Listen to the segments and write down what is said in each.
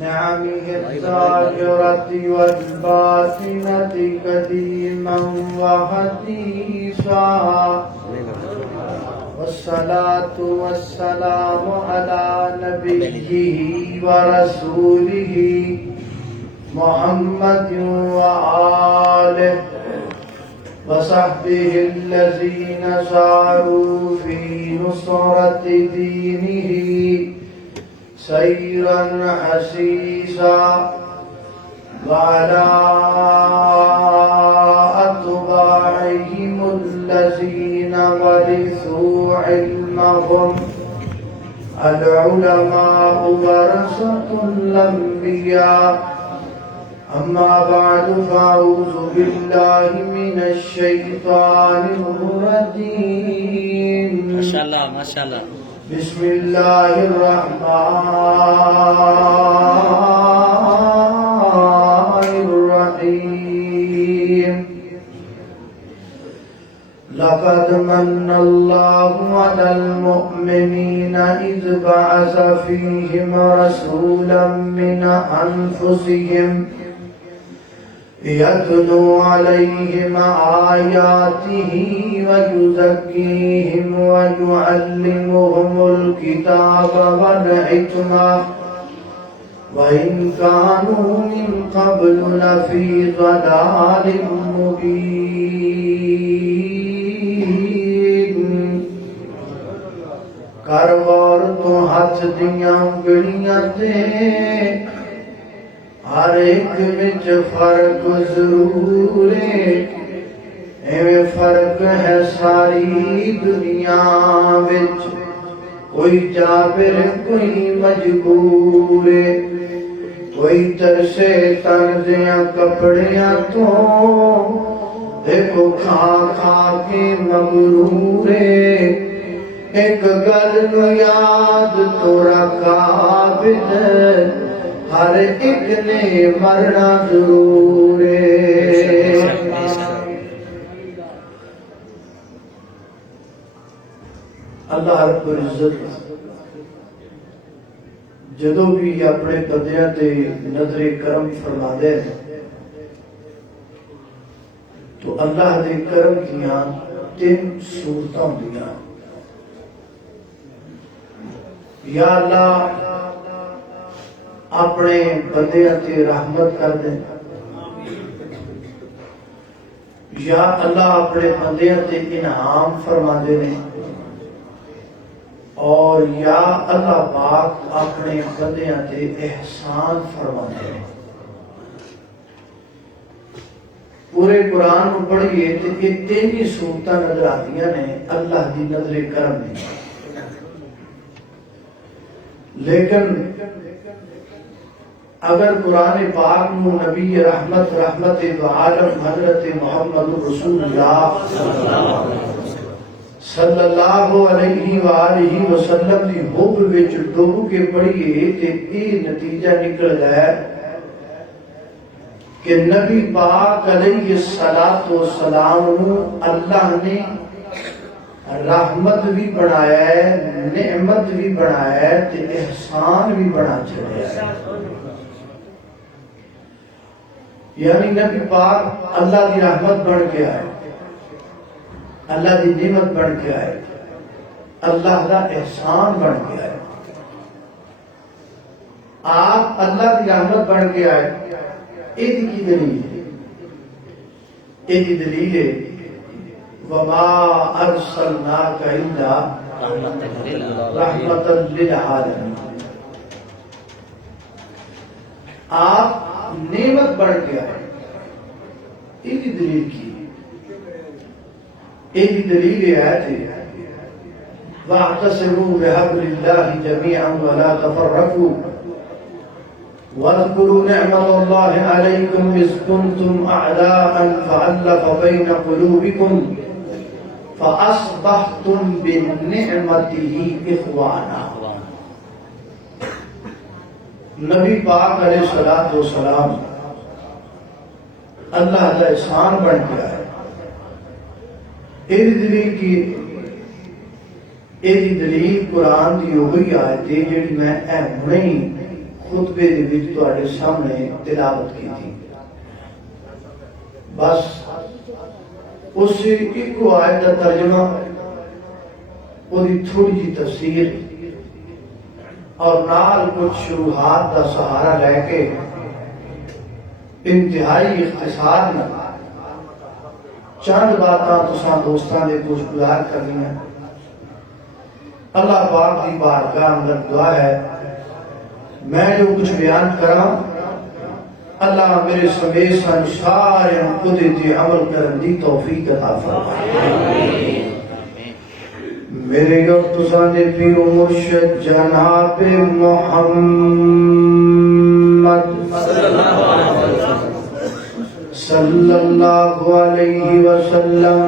نعمه الظاهرة والباطنة قديما وحديثا والصلاة والسلام على نبيه ورسوله محمد وآله وصحبه الذين ساروا في نصرة دينه سيرا حسيسا وعلى أتباعهم الذين ورثوا علمهم العلماء ورثة الأنبياء أما بعد فأعوذ بالله من الشيطان الرجيم ما شاء الله ما شاء الله بسم الله الرحمن الرحيم لقد من الله على المؤمنين إذ بعث فيهم رسولا من أنفسهم يتلو عليهم آياته ويزكيهم ويعلمهم الكتاب والحكمة وإن كانوا من قبل لفي ضلال مبين کاروبار تو ہاتھ دیاں گڑیاں تے ہر ایک وچ فرق ضرور ہے ایویں فرق ہے ساری دنیا وچ کوئی جابر کوئی مجبور ہے کوئی ترسے تنزیاں کپڑیاں تو دیکھو کھا کھا کے مغرور ہے ایک گل نو یاد تو رکھا عابد ہر ایک نے مرنا ضرور ہے اللہ رب العزت جدو بھی اپنے بندیاں تے نظر کرم فرما دے تو اللہ دے کرم کیاں تین صورتاں ہوندیاں یا اللہ اپنے بندیاں تے رحمت کر دے یا اللہ اپنے بندیاں تے انعام فرما دے نے اور یا اللہ پاک اپنے بندیاں تے احسان فرما دے نے پورے قرآن کو پڑھئے تے یہ تین ہی صورتاں نظر آتیاں نے اللہ دی نظر کرم دی لیکن اگر قرآن پاک نو نبی رحمت عالم حضرت محمد رسول اللہ صلی اللہ علیہ وآلہ وسلم دی حب وچ ڈوب کے پڑھیے تے یہ نتیجہ نکل ہے کہ نبی پاک علیہ السلام اللہ نے رحمت بھی بنایا ہے نعمت بھی بنایا ہے تے احسان بھی بنا چھڑیا ہے یعنی نبی پاک اللہ دی رحمت بن کے آئے اللہ دی نعمت بن کے آئے اللہ دا احسان بن کے آئے آپ اللہ دی رحمت بن کے آئے ایک کی دلیل ہے ایک دلیل ہے وَمَا أَرْسَلْنَاكَ إِلَّا رَحْمَةً لِلْعَالَمِينَ آپ نعمت بڑھ کے آئے ایک دلیل کی ایک دلیل آیت ہے وَاعْتَصِمُوا بِحَبْلِ اللَّهِ جَمِيعًا وَلَا تَفَرَّقُوا وَاذْكُرُوا نِعْمَةَ اللَّهِ عَلَيْكُمْ إِذْ كُنْتُمْ أَعْدَاءً فَأَلَّفَ بَيْنَ قُلُوبِكُمْ فَأَصْبَحْتُمْ بِنِعْمَتِهِ إِخْوَانًا نبی پاک علیہ السلام اللہ کا احسان بن گیا ہے دلیل قرآن دی ہوئی آیت ہے جڑی میں ہنے خطبے دے وچ تواڈے سامنے تلاوت کی تھی. بس اس ایک آیت کا ترجمہ، وہی تھوڑی جی تفسیر اور نال کچھ شروحات کا سہارا لے کے انتہائی اختصار میں چند باتاں تساں دوستاں دے کچھ گزار کرنی ہے. اللہ پاک دی بارگاہ اندر دعا ہے میں جو کچھ بیان کراں اللہ میرے سمیت سن سارے قدرتی عمل کرن دی توفیق عطا فرمائے. میرے اور تساں دے پیر و مرشد جناب محمد صلی اللہ علیہ وسلم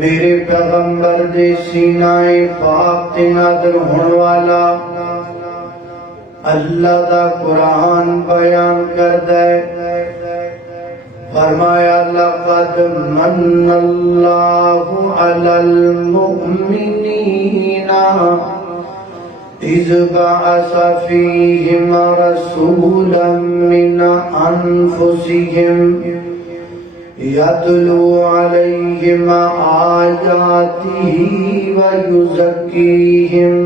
میرے پیغمبر دے سینہ پاک تے نازل ہون والا اللہ دا قرآن بیان کردہ ہے. فرمایا لقد من اللہ علی المؤمنین اذ بعث فیہم رسولا من انفسہم یتلو علیہم آیاتہ ویزکیہم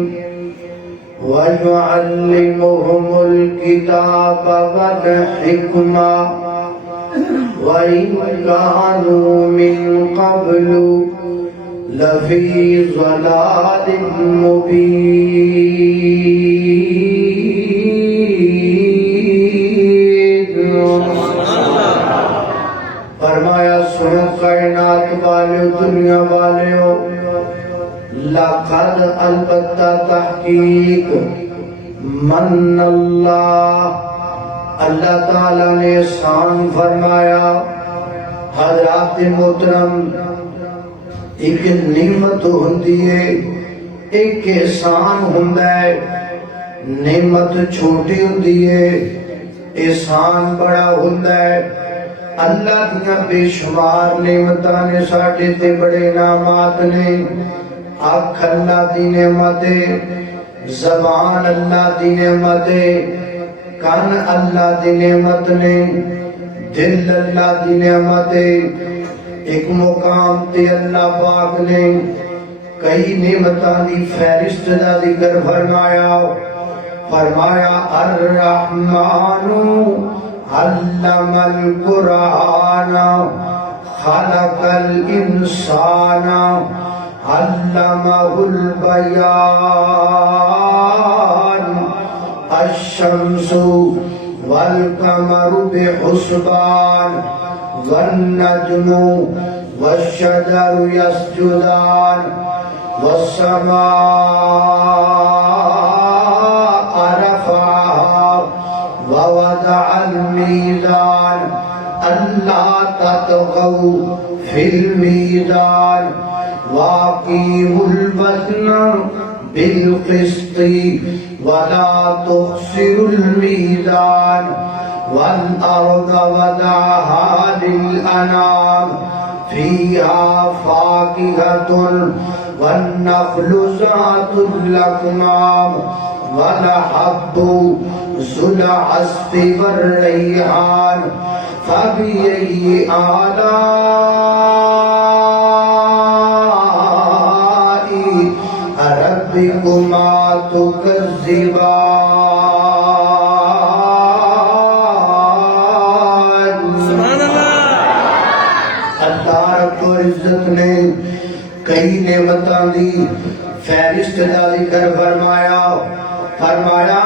وَيُعَلِّمُهُمُ الْكِتَابَ وَالْحِكْمَةَ وَإِنْ كَانُوا مِنْ قَبْلُ لَفِي ضَلَالٍ مُبِينٍ. فرمایا سنو کائنات والے دنیا والے ہو، لقد البتہ تحقیق من اللہ تعالیٰ نے احسان فرمایا. حضرات محترم ایک نعمت ہوندی ہے، ایک احسان ہوندا ہے. نعمت چھوٹی ہوندی ہے، احسان بڑا ہوندا ہے. اللہ دیاں بے شمار نعمتاں نے ساڈے تے بڑے انعامات نے. آنکھ اللہ دی نعمت ہے، زبان اللہ دی نعمت ہے، کان اللہ دی نعمت نے، دل اللہ دی نعمت ہے. ایک مقام تے اللہ پاک نے کئی نعمتاں دی فہرست دا ذکر فرمایا. فرمایا الرحمن علم القرآن خلق الانسان علمہ البیان الشمس والقمر بحسبان والنجم والشجر يسجدان والسماء رفعها ووضع الميزان ألا تطغوا في الميزان وَأَقِيمُوا الْوَزْنَ بِالْقِسْطِ وَلَا تُخْسِرُوا الْمِيزَانَ وَالْأَرْضَ وَضَعَهَا لِلْأَنَامِ فِيهَا فَاكِهَةٌ وَالنَّخْلُ ذَاتُ الْأَكْمَامِ وَالْحَبُّ ذُو الْعَصْفِ وَالرَّيْحَانُ فَبِأَيِّ آلَاءِ رَبِّكُمَا تُكَذِّبَانِ. سبحان اللہ. اللہ رب العزت نے کئی نعمتاں دی فہرست دا ذکر فرمایا. فرمایا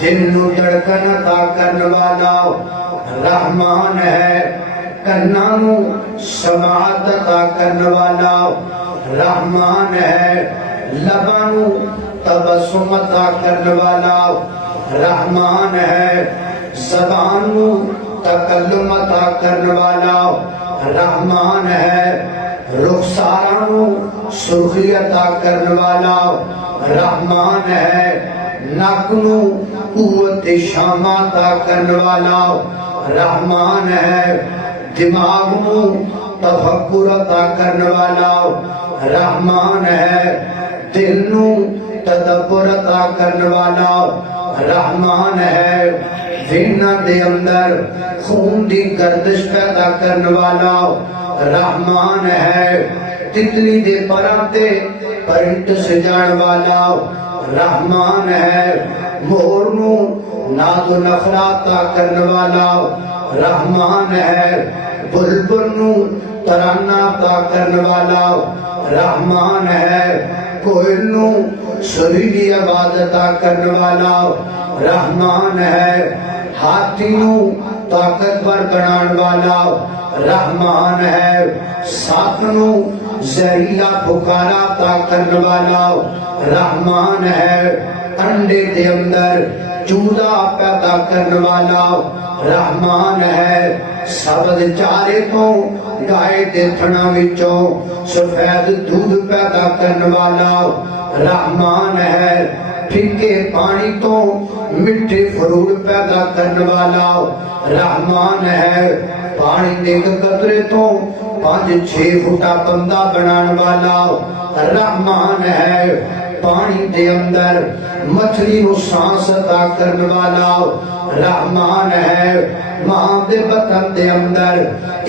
دل نو دھڑکن عطا کرنے والا رحمان ہے، کاناں نو سماعت عطا کرنے والا رحمان ہے، لباں نو تبسم عطا کرنے والا رحمان ہے، زبان نو تکلم عطا کرنے والا رحمان ہے، رخساراں نو سرخی عطا کرنے والا رحمان ہے، ناک نو قوت شامہ عطا کرنے والا رحمان ہے، دماغ نو تفکر عطا کرنے والا رحمان ہے، دل نو تدبر عطا کرنے والا رحمان ہے وینا دے اندر خون دی گردش پیدا کرنے والا، رحمان ہے تتلی دے پراتے پرنٹ سجان والا، رحمان ہے مورنو ناد و نخراتا کرنے والا، رحمان ہے بلبل نو ترانہ عطا کرنے والا، رحمان ہے کوئل نو سریلی آواز عطا کرنے والا، رحمان ہے ہاتھی نو طاقتور بنان والا، رحمان ہے سات نو زہریلا پھکارا عطا کرنے والا، رحمان ہے انڈے دے اندر چوزا پیدا کرنے والا، رحمان ہے سبز چارے تو گائے دے تھنا وچوں سفید دودھ پیدا کرنے والا، رحمان ہے پھیکے پانی تو مٹھے فروٹ پیدا کرنے والا، رحمان ہے پانی دے قطرے تو 5-6 فٹا بندہ بنان والا، رحمان ہے پانی دے اندر مچھلی نو سانس عطا کرنے والا، رحمان ہے ماں دے بطن دے اندر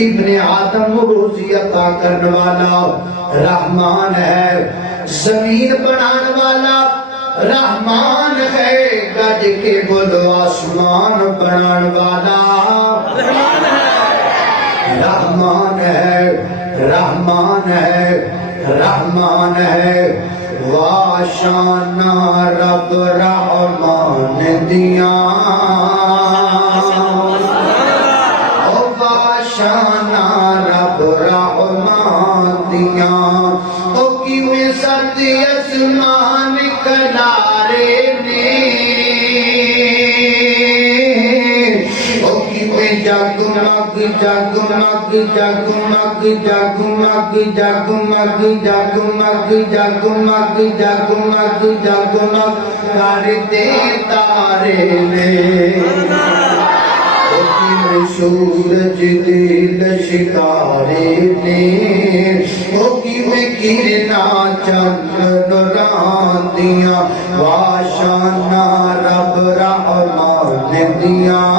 ابن آدم نو روزی عطا کرنے والا، رحمان ہے زمین بنان والا، رحمان ہے گج کے بلو آسمان بنان والا، رحمان ہے رحمان ہے رحمان ہے واشانا رب رحمان دیاں، واشانا رب رحمان دیاں، او کیویں سردی اسمان کنارے نے، او کیویں جگمگ جگمگ جگمگ جگمگ جگمگ جگمگ جگمگ جگمگ جگمگ کرتے تارے نے، او کیویں سورج دی لشکارے نے، او کیویں کرنا چند نوران دیاں، واشانا رب رحمان دیاں،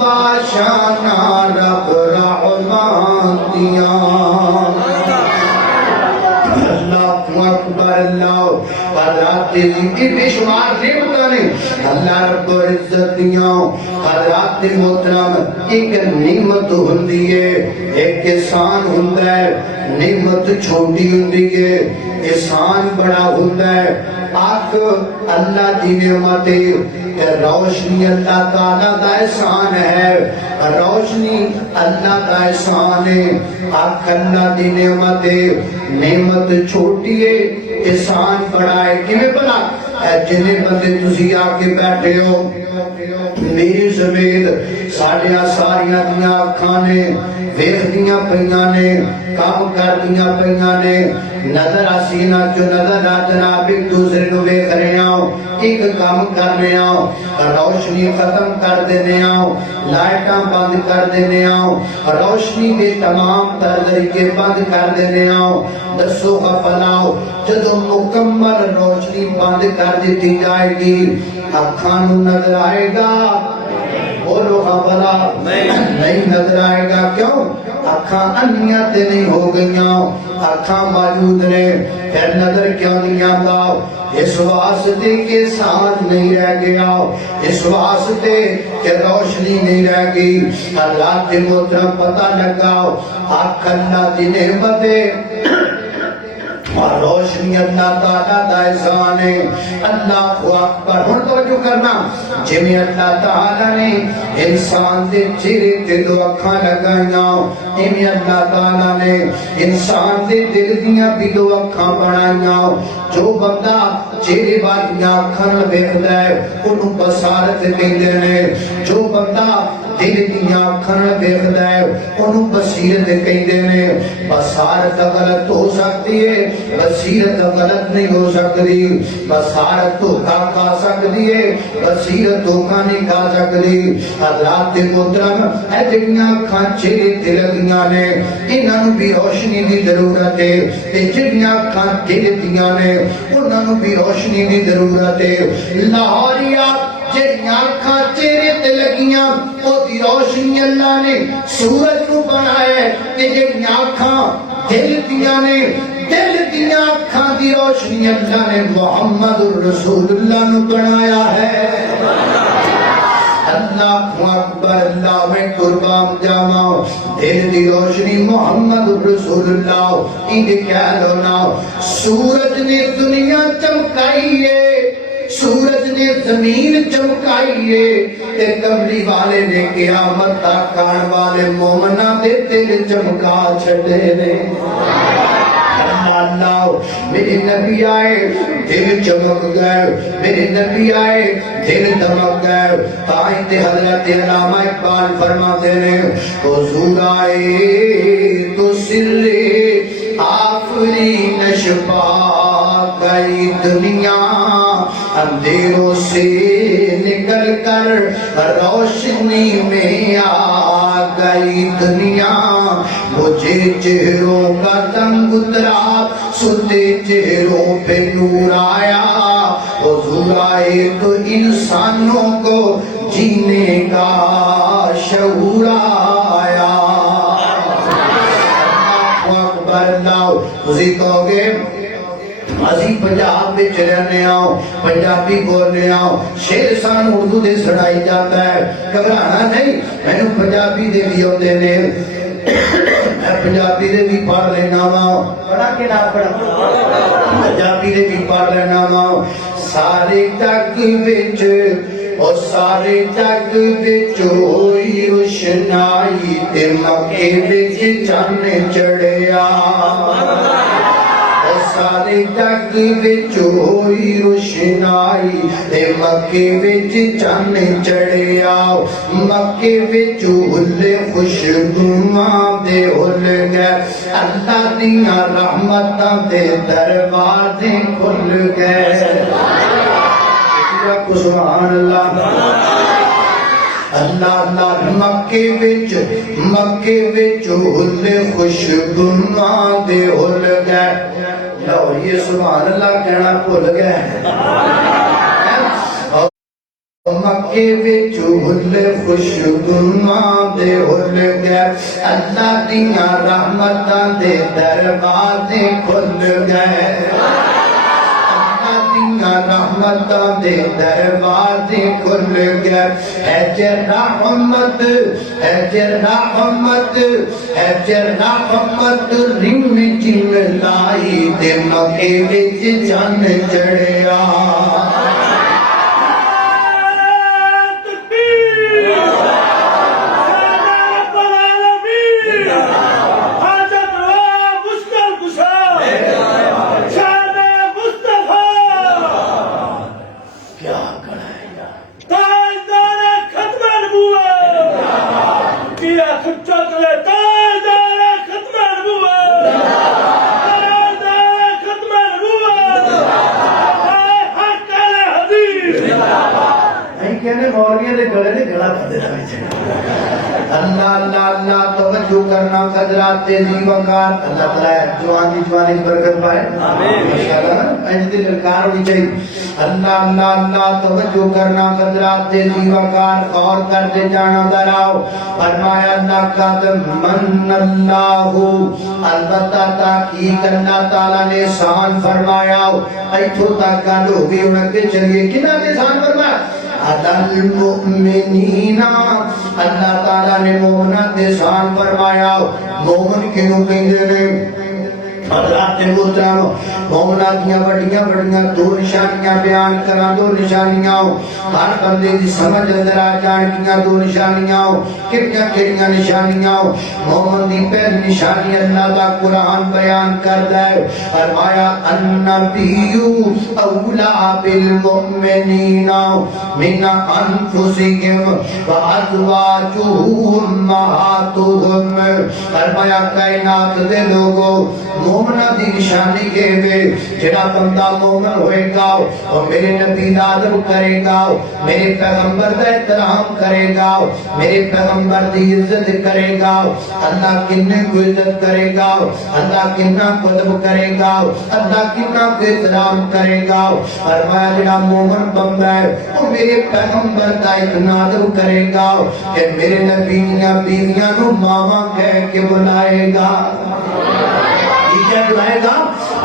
واشانا رب رحمان دیاں، اللہ اکبر اللہ حضرات کی بے شمار نعمتاں نے اللہ رب العزت دیاں، حضرات محترم ایک نعمت ہوندی ہے ایک احسان ہوندا ہے، نعمت چھوٹی ہوندی ہے احسان بڑا ہوندا ہے، آنکھ اللہ دی نعمت ہے، روشنی اللہ تعالیٰ دا احسان ہے، روشنی اللہ دا احسان ہے، آنکھ اللہ دی نعمت ہے، نعمت چھوٹی ہے احسان بڑا ہے، کیویں بڑا ہے؟ جنہیں بندے تسی آ کے بیٹھے ہو میری سمیت ساڑیاں ساریاں دیاں اکھاں نے ویکھدیاں پیاں نے کام کردیاں پیاں نے، نظر آسینہ جو نظر آ جناب ایک دوسرے نو ویکھ رہے ہوں، ایک کام کر رہے ہوں، روشنی ختم کر دینے ہوں، لائٹاں بند کر دینے ہوں، روشنی کے تمام تر طریقے بند کر دینے ہوں، دسو غفلاؤ جدو مکمل روشنی بند کر دیتی جائے گی اکھاں نو نظر آئے گا؟ بولو غفلا نہیں نظر آئے گا، کیوں؟ اکھاں انیاں تے نہیں ہو گئیاں، اکھاں موجود نے، پھر نظر کیوں نہیں آتا؟ اس واسطے کے ساتھ نہیں رہ گیا، اس واسطے کہ روشنی نہیں رہ گئی، اللہ کے محترم پتہ لگا آنکھ اللہ دی نعمت ہے اور روشنی اللہ تعالیٰ دا احسان ہے، اللہ اکبر۔ ہن توجہ کرنا، جنہیں اللہ تعالیٰ نے انسان دے چہرے تے دو اکھاں لگائیاں، انہیں اللہ تعالیٰ نے انسان دے دل دیاں بھی دو اکھاں بنائیاں، جو بندہ چہرے والیاں اکھاں ویکھدا ہے انہوں بصارت کہندے نے، جو بندہ دل دیاں اکھاں ویکھدا ہے اونوں بصیرت کہندے نے بصارت غلط ہو سکتی ہے بصیرت غلط نہیں ہو سکتی بصارت تو کھا سکتی ہے بصیرت تو نہیں کھا سکتی حضرات محترم اے جڑیاں اکھاں چہرے تے لگیاں نے انہاں نوں بھی روشنی دی ضرورت ہے تے جڑیاں اکھاں دل دیاں نے انہاں نوں بھی روشنی دی ضرورت ہے لاہوریا جڑیاں اکھاں چہرے تے لگیاں او دی روشنی اللہ نے سورج نوں بنایا ہے تے جڑیاں اکھاں دل دیاں نے دل دیاں اکھاں دی روشنی اللہ نے محمد رسول اللہ نوں بنایا ہے اللہ اکبر اللہ میں قربان جاواں دل دی روشنی محمد رسول اللہ این کہہ نا سورج نے دنیا چمکائی ہے سورج نے زمین چمکائی ہے تے کملی والے نے قیامت تک آن والے مومناں دے دل چمکا چھڈے نے اللہ میرے نبی آئے دل چمک گئے میرے نبی آئے دل دمک گئے تائیں تے حضرت علامہ اقبال فرماتے ہیں حضور آئے تو سر آفرین شفا گئی دنیا اندھیروں سے نکل کر روشنی میں آ گئی دنیا مجھے چہروں کا رنگ اترا ستے چہروں پہ نور آیا حضور آئے تو انسانوں کو جینے کا شعور آیا اکبر اللہ اسی کہو گے اسی پنجاب وچ رہنے آؤ پنجابی بولنے آؤ شیر سان اردو دے سڑائی جاتا ہے گھبرانا نہیں میں نے پنجابی دے بھی ہوندے نے میں پنجابی دے بھی پڑھ لینا وا پڑھا کے نہ پڑھا پنجابی دے بھی پڑھ لینا وا سارے جگ وچ اور سارے جگ وچ ہوئی روشنائی تے مکے وچ چن چڑھیا سارے جگ وچ ہوئی روشنائی تے مکے وچ چن چڑھیا مکے وچ ہلے خوشبواں دے ہل گئے اللہ دیاں رحمتاں دے دروازے کھل گئے سبحان اللہ اللہ اللہ مکے وچ ہلے خوشبواں دے ہل گئے لو یہ سبحان اللہ کہنا بھول گئے مکے وچ ہلے خوشبواں دے ہل گئے اللہ دیاں رحمتاں دے دروازے کھل گئے رحمتاں دے دروازے کھل گئے حجر رحمت حجر رحمت حجر رحمت رم جم لائی تے مکے وچ چن چڑھیا اللہ اللہ اللہ توجہ کرنا قدرات تیزی وقار اللہ تعالیٰ جوانی جوانی برکت پائے ماشاءاللہ انج دل للکار ہونی چاہیے اللہ اللہ اللہ توجہ کرنا قدرات تیزی وقار غور کر دے جانا دراؤ فرمایا اللہ قدم من اللہ البتہ تحقیق اللہ تعالیٰ نے احسان فرمایا ایتھو تک گل ہو گئی انہیں کے چلیے کنہ نے احسان فرمایا علی المؤمنین اللہ تعالیٰ نے مومنات احسان فرمایا مومن کیوں کہندے نے حضرات محترم مومنا دیاں بڑیاں بڑیاں دو نشانیاں بیان کراں دو نشانیاں ہر بندے دی سمجھ اندر آ جان گیاں دو نشانیاں کتنیاں کتنیاں نشانیاں مومن دی پہلی نشانی اللہ دا قرآن بیان کردا ہے فرمایا النبی اولا بالمؤمنین من انفسهم وازواجہ امہاتہم فرمایا کائنات دے لوگوں مومنہ دی نشانی کے وے جڑا بندہ مومن ہوئے گا اور میرے نبی دا ادب کرے گا میرے پیغمبر دا احترام کرے گا میرے پیغمبر دی عزت کرے گا اللہ کنے کو عزت کرے گا اللہ کنا کو ادب کرے گا اللہ کنا کو احترام کرے گا فرمایا جڑا مومن بندہ ہے وہ میرے پیغمبر دا اتنا ادب کرے گا کہ میرے نبی نے بیویاں نو ماما کہہ کے بلائے گا کیا بلائے گا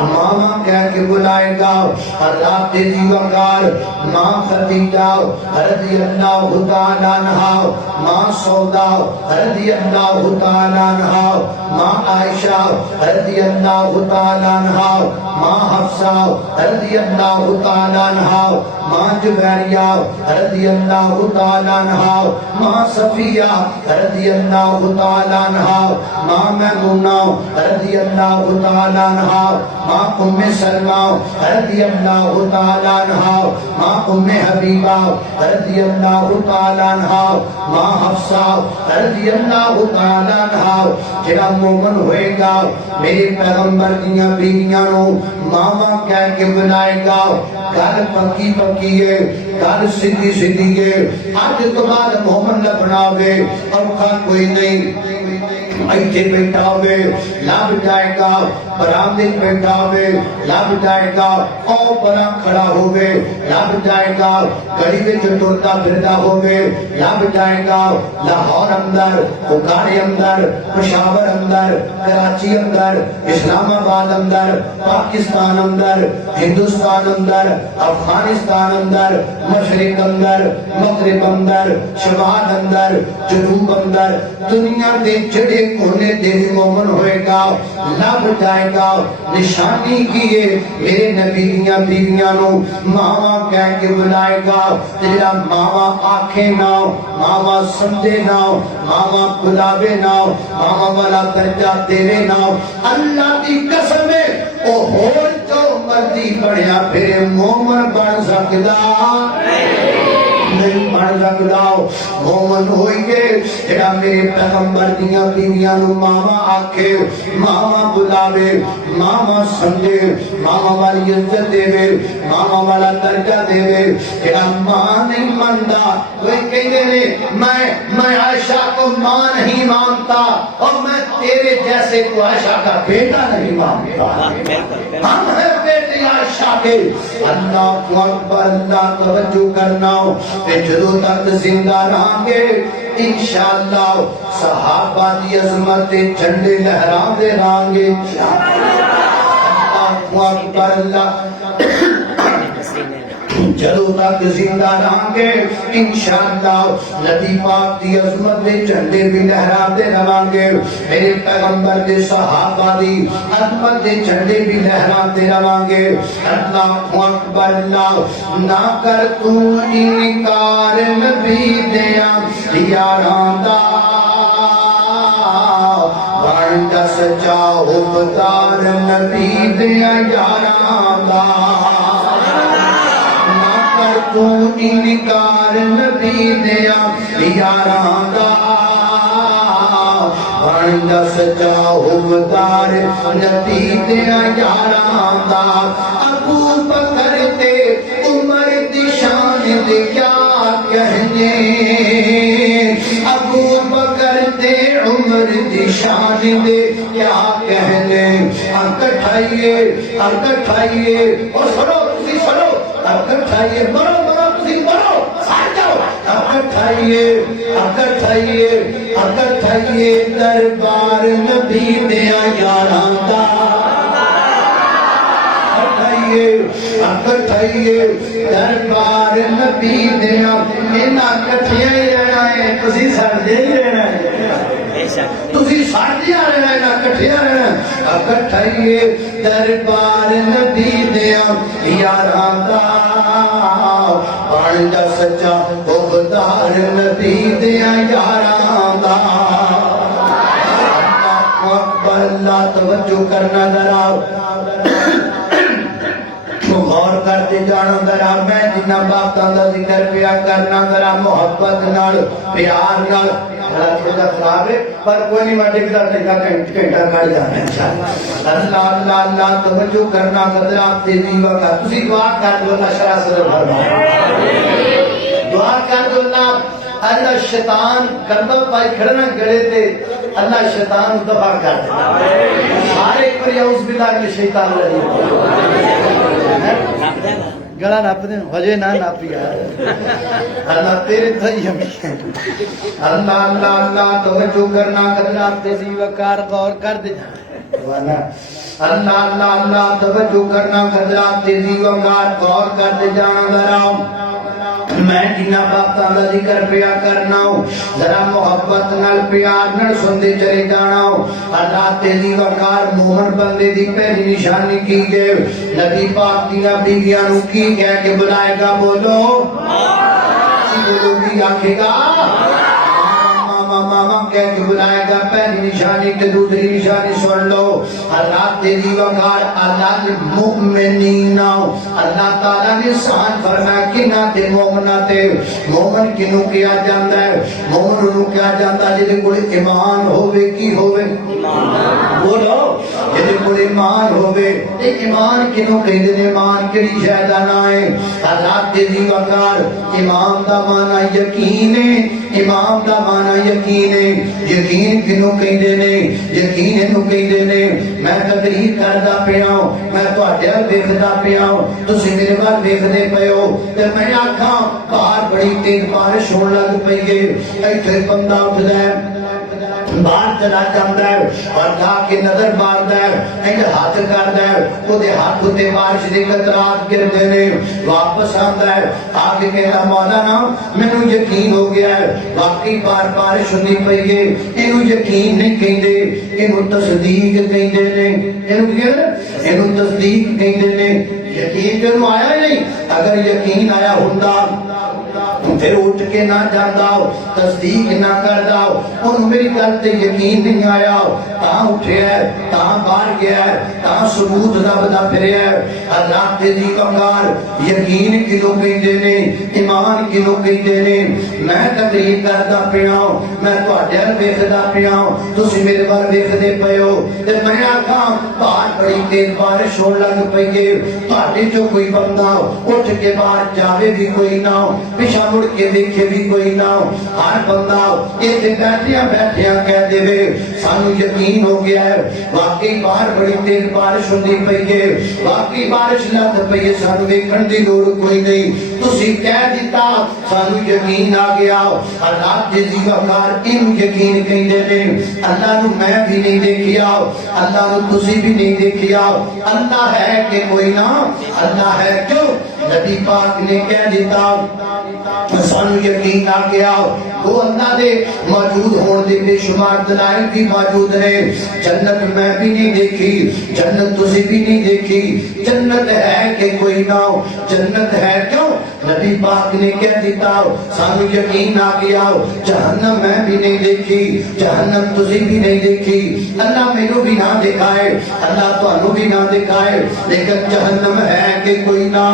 ماما کہہ کے بلائے گا اللہ تیزی وقار ماں خدیجہ رضی اللہ تعالیٰ عنہا ماں سودا رضی اللہ تعالیٰ عنہا ماں عائشہ رضی اللہ تعالیٰ عنہا ماں حفصہ رضی اللہ تعالیٰ عنہا ماں جبیریہ رضی اللہ تعالیٰ عنہا ماں صفیہ رضی اللہ تعالیٰ عنہا ماں میمونہ رضی اللہ تعالیٰ عنہا ماں ام سلمہ رضی اللہ تعالیٰ عنہا ماں ام حبیبہ رضی اللہ تعالیٰ عنہا ماں حفصہ رضی اللہ تعالیٰ عنہا جڑا مومن ہوئے گا میرے پیغمبر دیاں بیویاں نو ماما کہہ کے بلائے گا گل پکی پکی ہے گل سیدھی سیدھی ہے اج تو بعد مومن نہ بناوے اور کوئی نہیں ایتھے بیٹھا ہوئے لب جائے گا برامدے بیٹھا ہوئے لب جائے گا او بڑا کھڑا ہوئے لب جائے گا گڑی میں جو ٹرتا پھرتا ہوئے لب جائے گا لاہور اندر بخاری اندر پشاور اندر کراچی اندر اسلام آباد اندر پاکستان اندر ہندوستان اندر افغانستان اندر مشرق اندر مغرب اندر شمال اندر جنوب اندر دنیا دے جڑے کونے دے مومن ہوئے گا لب جائے گا نشانی کیے میرے نبی دیاں بیویاں نو ماما کہہ کے بلائے گا تیرا ماما آنکھیں ناؤ ماما سمجھے ناؤ ماما بلاوے ناؤ ماما والا درجہ دیوے ناؤ اللہ دی قسم ہے او ہور جو مرضی بڑھیا پھر مومن بن سکدا نہیں بن سکدا مومن ہوئیے جڑا میرے پیغمبر دیاں بیویاں نو ماما آکھے ماما بلاوے ماما سمجھے ماما والی عزت دے ماما والا درجہ دے جڑا ماں نہیں ماندا کوئی کہندے نے میں عائشہ کو ماں نہیں مانتا اور میں تیرے جیسے کو عائشہ کا بیٹا نہیں مانتا ہم ہیں بیٹے عائشہ کے اللہ اکبر اللہ توجہ کرنا کہ جدوں تک زندہ رہاں گے انشاءاللہ صحابہ دی عظمت جھنڈے لہران دے رہاں گے اللہ اکبر اللہ جدوں تک زندہ رہاں گے انشاءاللہ نبی پاک دی عظمت دے جھنڈے بھی لہراتے رہاں گے میرے پیغمبر دے صحابہ دی عظمت دے جھنڈے بھی لہراتے رہاں گے اللہ اکبر اللہ نہ کر تو انکار نبی دیاں یاراں دا بن دا سچا حبدار نبی دیاں یاراں دا تو انکار نبی دیا یاراں دا بن دا سچا حبدار نبی دیا یاراں دا ابو بکر تے عمر دی شان دے کیا کہنے ابو بکر تے عمر دی شان دے کیا کہنے اکٹھائیے اور سنو تسی سنو اکٹھائیے مرو تسی مرو سار جاؤ اکٹھائیے دربار نبی دیا یاراں دا اکٹھائیے دربار نبی دیا انہاں کٹھیاں ہی رہنا ہے تسی سڑ دے ہی رہنا ہے تسی ساڈیاں رہنا نہ کٹھیاں رہنا اکٹھائیے دربار نبی دیاں یاراں دا بن جا سچا حبدار نبی دیاں یاراں دا اللہ توجہ کرنا ذرا غور کرتے جانا ذرا میں جنہ باتاں دا ذکر پیا کرنا ذرا محبت نال پیار نال تھوڑا خراب ہے پر کوئی نہیں میں ٹکتا گھنٹہ کھڑ جانا ہے اللہ اللہ اللہ توجہ کرنا حضرات تیزی وقت تسی دعا کر دو اللہ شرح صدر فرمائے دعا کر دو اللہ شیطان گردہ پائی کھڑنا گڑے تھے اللہ شیطان دفع کر دے سارے پر یعوذ باللہ کے شیطان رہی گڑا ناپ دیں وجہ نہ ناپی اللہ تیرے تھئی ہمیں اللہ اللہ اللہ توجہ کرنا قدرات تیزی وقار غور کر دے اللہ اللہ اللہ توجہ کرنا قدرات تیزی وقار غور کر دے جانا ذرا میں جنہ باتاں دا ذکر پیا کرنا ہوں ذرا محبت نال پیار نال سندے چلے جانا ہوں اللہ تیزی وقار مومن بندے دی پہلی نشانی کی گئے نبی پاک دینا بیویاں نو کی گیا کہ بلائے گا بولو بولو بھی آکھے گا ماما کہہ کے بلائے گا پہلی نشانی تے دوسری نشانی سن لو اللہ تیزی وقار اللہ نے مؤمنین اللہ تعالیٰ نے سان فرمایا کہ نہ تے مومنہ تے مومن کنوں کیا جاندہ ہے مومن انہوں کیا جاندہ ہے جیدے کوئی ایمان ہوئے کی ہوئے بولو جیدے کوئی ایمان ہوئے ایک ایمان کنوں کہیں دن ایمان کری شہدانہ ہے اللہ تیزی وقار امام دا معنی یقین ہے امام دا معنی یقین ہے یقین کنوں کہیں دینے یقین انہوں کہیں دینے میں تقریر کردہ پیاؤں میں تو اٹھل بیخدہ پیاؤں تو سے میرے بار بیخدے پیو تے میں آکھاں باہر بڑی تیز بارش ہون لگ پئی گئے ایتھے بندہ اٹھ دے باہر چلا جاندہ ہے اور جا کے نظر باردہ ہے ایک ہاتھ کردہ ہے وہ دے ہاتھ ہوتے بارش دے قطرات گر دینے واپس آندہ ہے آگے کہنا مولانا میں نو یقین ہو گیا ہے واقعی بار بارش ہوندی پئی گئے انہوں یقین نہیں کہیں دے انہوں تصدیق کہیں دینے انہوں تصدیق کہیں دینے یقین کنوں آیا نہیں اگر یقین آیا ہوندہ پھر اٹھ کے نہ جاندہ ہو تصدیق نہ کردہ ہو انہوں میری کرتے یقین نہیں آیا تاں اٹھے ہے تاں بار گیا ہے تاں ثبوت رب دا پھرے ہے اللہ تیزی وقار یقین کنوں کہیں دینے ایمان کنوں کہیں دینے میں تقریر کردہ پیاؤں میں تو اڈیل بیخدہ پیاؤں تو سی میرے بار بیخدے پیو تے میں آکھاں باہر بڑی تیز بارش ہون لگ پئی گئے تاڑے جو کوئی بندہ اٹھ کے باہر جاوے بھی کوئی نہ ہو پیشہ مڑ کے دیکھے بھی کوئی نہ ہو ہر بندہ ایسے بیٹھیاں کہہ دے وے سانو یقین ہو گیا ہے واقعی باہر بڑی تیز بارش ہوندی پئی ہے واقعی بارش لگ پئی ہے سانو دیکھن دی لوڑ کوئی نہیں تسی کہہ دیتا سانو یقین آ گیا اللہ جزی وقار ان یقین کہیں دے لیں اللہ نو میں بھی نہیں دیکھیا اللہ نو تسی بھی نہیں دیکھیا اللہ ہے کہ کوئی نہ اللہ ہے کیوں نبی پاک نے کہہ دیتا سانو یقین آ گیا وہ اللہ دے موجود ہون دے بے شمار دلائل بھی موجود رہے جنت میں بھی نہیں دیکھی جنت تسی بھی نہیں دیکھی جنت ہے کہ کوئی نہ ہو جنت ہے کیوں نبی پاک نے کہہ دیتا سانو یقین آ گیا جہنم میں بھی نہیں دیکھی جہنم تسی بھی نہیں دیکھی اللہ میں نو بھی نہ دکھائے اللہ تو انو بھی نہ دکھائے لیکن جہنم ہے کہ کوئی نہ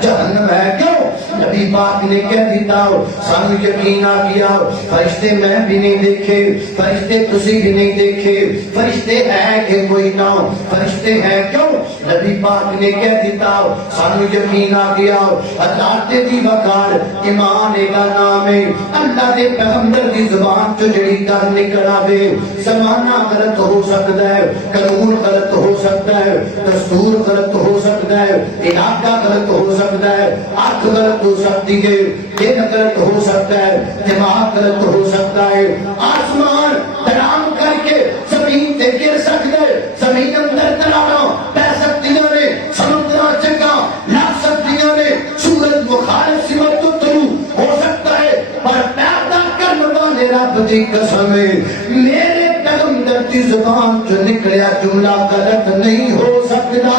جہنم ہے کیوں نبی پاک نے کہہ دیتا سانو یقین آ گیا فرشتے میں بھی نہیں دیکھے فرشتے تسی بھی نہیں دیکھے فرشتے ہے کہ کوئی نہ فرشتے ہے کیوں نبی پاک نے کہہ دیتا سانو یقین آ گیا اللہ تیزی وقار ایمان ایک نام ہے اللہ دے پیغمبر دی زبان جو جڑی گل نکل آوے زمانہ غلط ہو سکتا ہے قانون غلط ہو سکتا ہے دستور غلط ہو سکتا ہے علاقہ غلط ہو سکتا ہے آنکھ غلط ہو سکتی ہے دل غلط ہو سکتا ہے دماغ غلط ہو سکتا ہے آسمان ترام کر کے زمین تے گر سکتا ہے زمین اندر ترانا پہ سکتیاں نے سمندرہ چکا لگ سکتیاں نے سورج مخالف سمت تو ترو ہو سکتا ہے پر پیدا کرنے والے رب دی قسم ہے میرے پیغمبر کی زبان جو نکلیا جملہ غلط نہیں ہو سکتا.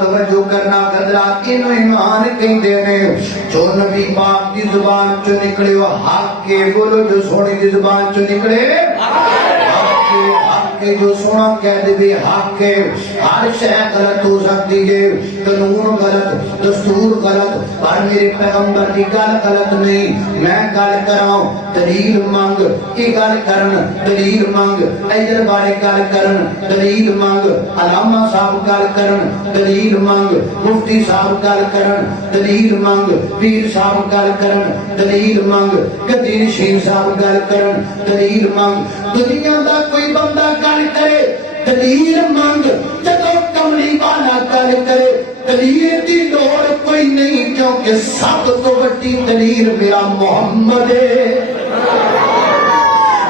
توجہ کرنا قدرا اینو ایمان کہندے نے جو نبی پاک دی زبان چ نکلے وہ حق کے بولو جو سونے دی زبان چ نکلے حق کے جو سونا کہہ دے بھی حق کے ہر شے غلط ہو سکتی ہے قانون غلط دستور غلط پر میرے پیغمبر دی گل غلط نہیں میں گل کراں دلیل مانگ کی گل کرن دلیل مانگ ادھر بارے گل کرن دلیل مانگ علامہ صاحب گل کرن دلیل مانگ مفتی صاحب گل کرن دلیل مانگ پیر صاحب گل کرن دلیل مانگ قدیر شین صاحب گل کرن دلیل مانگ دنیا دا کوئی بندہ گل کرے دلیل مانگ جدو کملی والا گل کرے دلیل دی لوڑ کوئی نہیں کیونکہ سب تو بڑی دلیل میرا محمد ہے.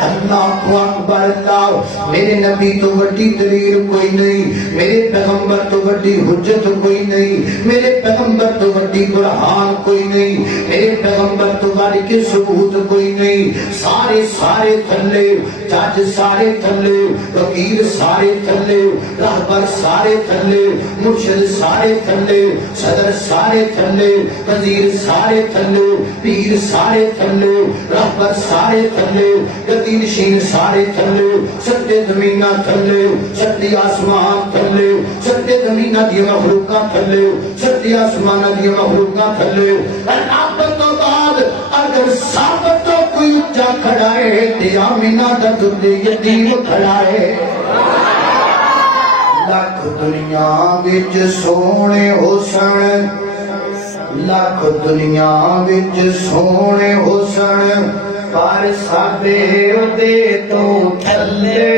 اللہ اکبر اللہ میرے نبی تو بڑی دلیل کوئی نہیں میرے پیغمبر تو بڑی حجت کوئی نہیں میرے پیغمبر تو بڑی برہان کوئی نہیں میرے پیغمبر تو بڑی کے ثبوت کوئی نہیں سارے تھلے جج سارے تھلے وکیل سارے تھلے رہبر سارے تھلے مرشد سارے تھلے صدر سارے تھلے وزیر سارے تھلے پیر سارے تھلے رہبر سارے تھلے قدیر شین سارے تھلے ستے زمینہ تھلے ستے آسمان تھلے ستے زمینہ دی مخلوقہ تھلے ستے آسمانہ دی مخلوقہ تھلے اب تو بعد اگر سب تو کوئی اچھا کھڑا ہے تے آمینہ دا دودھ یتیم کھڑا ہے. لکھ دنیا وچ سونے حسن لکھ دنیا وچ سونے حسن پر سابے دے تو تھلے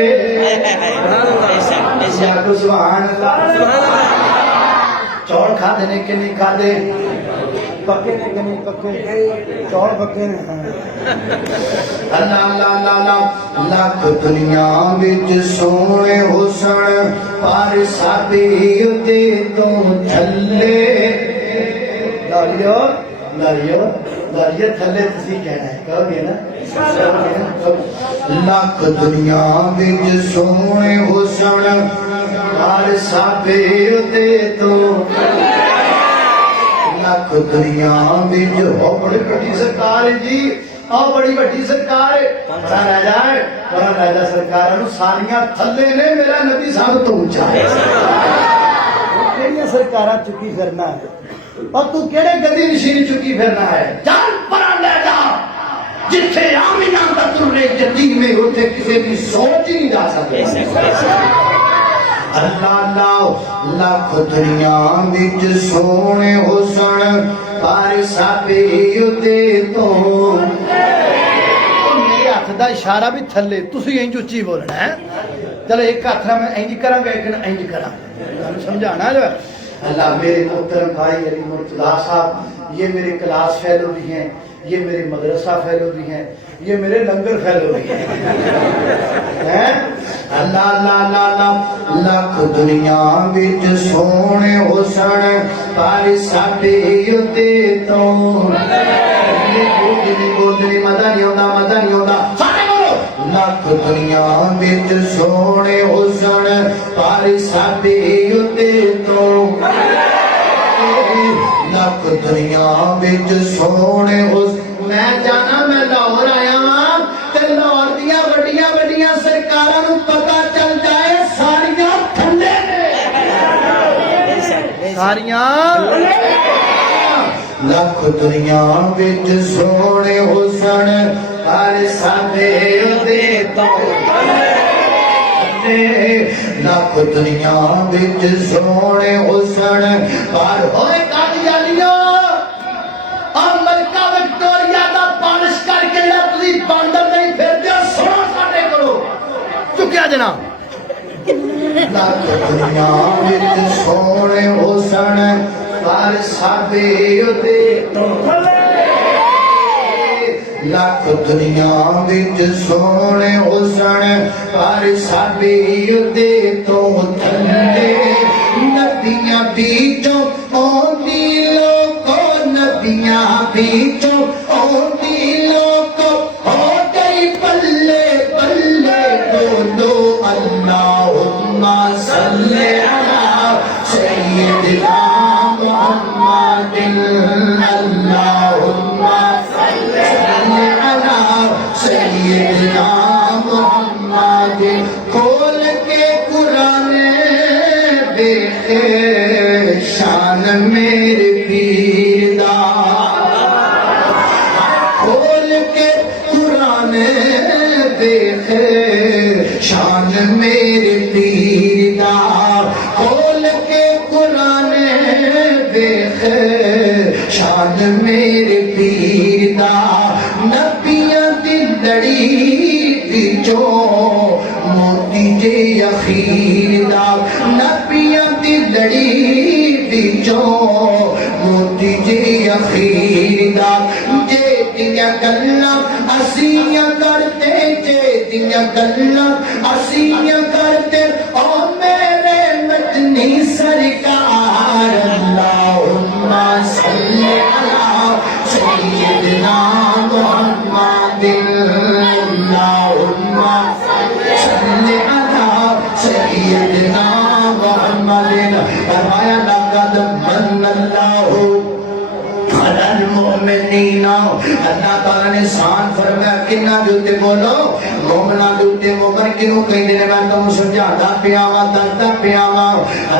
سبحان اللہ. چوڑ کھا دینے کے نہیں کھا دے پکے نے کہ نہیں پکے چوڑ پکے نے. اللہ اللہ اللہ لکھ دنیا وچ سونے حسن پر سابے دے تو تھلے. لالیو لالیو لالیو تھلے تسی کہنا ہے کہو گے نا. لکھ دنیا وچ سونے حسن پر سابے دے تو لکھ دنیا وچ ہو بڑی بڑی سرکار جی آ بڑی بڑی سرکار بڑا راجا ہے بڑا راجا سرکار نو ساریاں تھلے نے میرا نبی صاحب تو اونچا ہے. کیڑیاں سرکاراں چکی پھرنا ہے اور تو کیڑے گدی نشین چکی پھرنا ہے. جان پرا لے جا جتھے آمینہ دا ترے یتیم میں ہوتے کسی بھی سوچ ہی نہیں جا سکتے. اللہ اللہ لکھ دنیا وچ سونے حسن پر سابے دے تو. میرے ہاتھ دا اشارہ بھی تھلے تسی انج اچھی بولنا ہے. چلو ایک ہاتھ میں انج کراں گا ایک انج کراں گل سمجھانا جو اللہ. میرے محترم بھائی علی مرتضیٰ صاحب یہ میرے کلاس فیلو بھی ہیں یہ میرے مدرسہ فیلو بھی ہیں یہ میرے لنگر فیلو بھی ہیں. اللہ اللہ اللہ لکھ دنیا وچ سونے حسن پر سابے دے تو. بولدنی مزہ نہیں ہوتا مزہ نہیں ہوتا. لکھ دنیا وچ سونے حسن پر سابے دے تو. لکھ دنیا وچ سونے حسن میں جانا میں لاہور آیا ہاں تے لاہور دیاں بڑیاں بڑیاں سرکاراں نوں پتہ چل جائے ساریاں تھلے نے ساریاں. لکھ دنیا وچ سونے حسن پر سابے دے تو. لکھ دنیا وچ سونے حسن پر ہوئے قادیانیوں اور ملکہ وکٹوریا دا پالش کر کے جڑا تسی باندر نہیں پھردے ہو سنو ساڈے کولو چکیا جناب. لکھ دنیا وچ سونے حسن پر سابے دے تو. لاکھ دنیا وچ سونے حسن پر ساڈے دے تو تھلے نبیاں وچوں اوندی لوکو نبیاں وچوں اوندی لوکو ہو گئی پلے پلے بولو اللہم صلی علی سیدنا محمد اللہم صلی علی سیدنا محمد کھول کے قرآن دیکھ شان میرے پیر دا کھول کے قرآن دیکھ شان میرے پیر دا کھول کے قرآن دیکھ شان میرے پیر دا نبیاں دی لڑی وچوں موتی جے اخیر دا نبیاں دی لڑی وچوں موتی جے اخیر دا جے دیاں گلاں اسیاں کرتے جے دیاں گلاں اسیاں کرتے او میرے مدنی سرکار اللہم صلی علی سیدنا محمد اللہم صلی علی سیدنا محمد فرمایا لقد من اللہ علی المؤمنین اللہ تعالیٰ نے شان فرمایا کنا جوتے بولو مومنہ جوتے مومن کنوں کہیں دینے میں تم سمجھاتا پیاما دلتا پیاما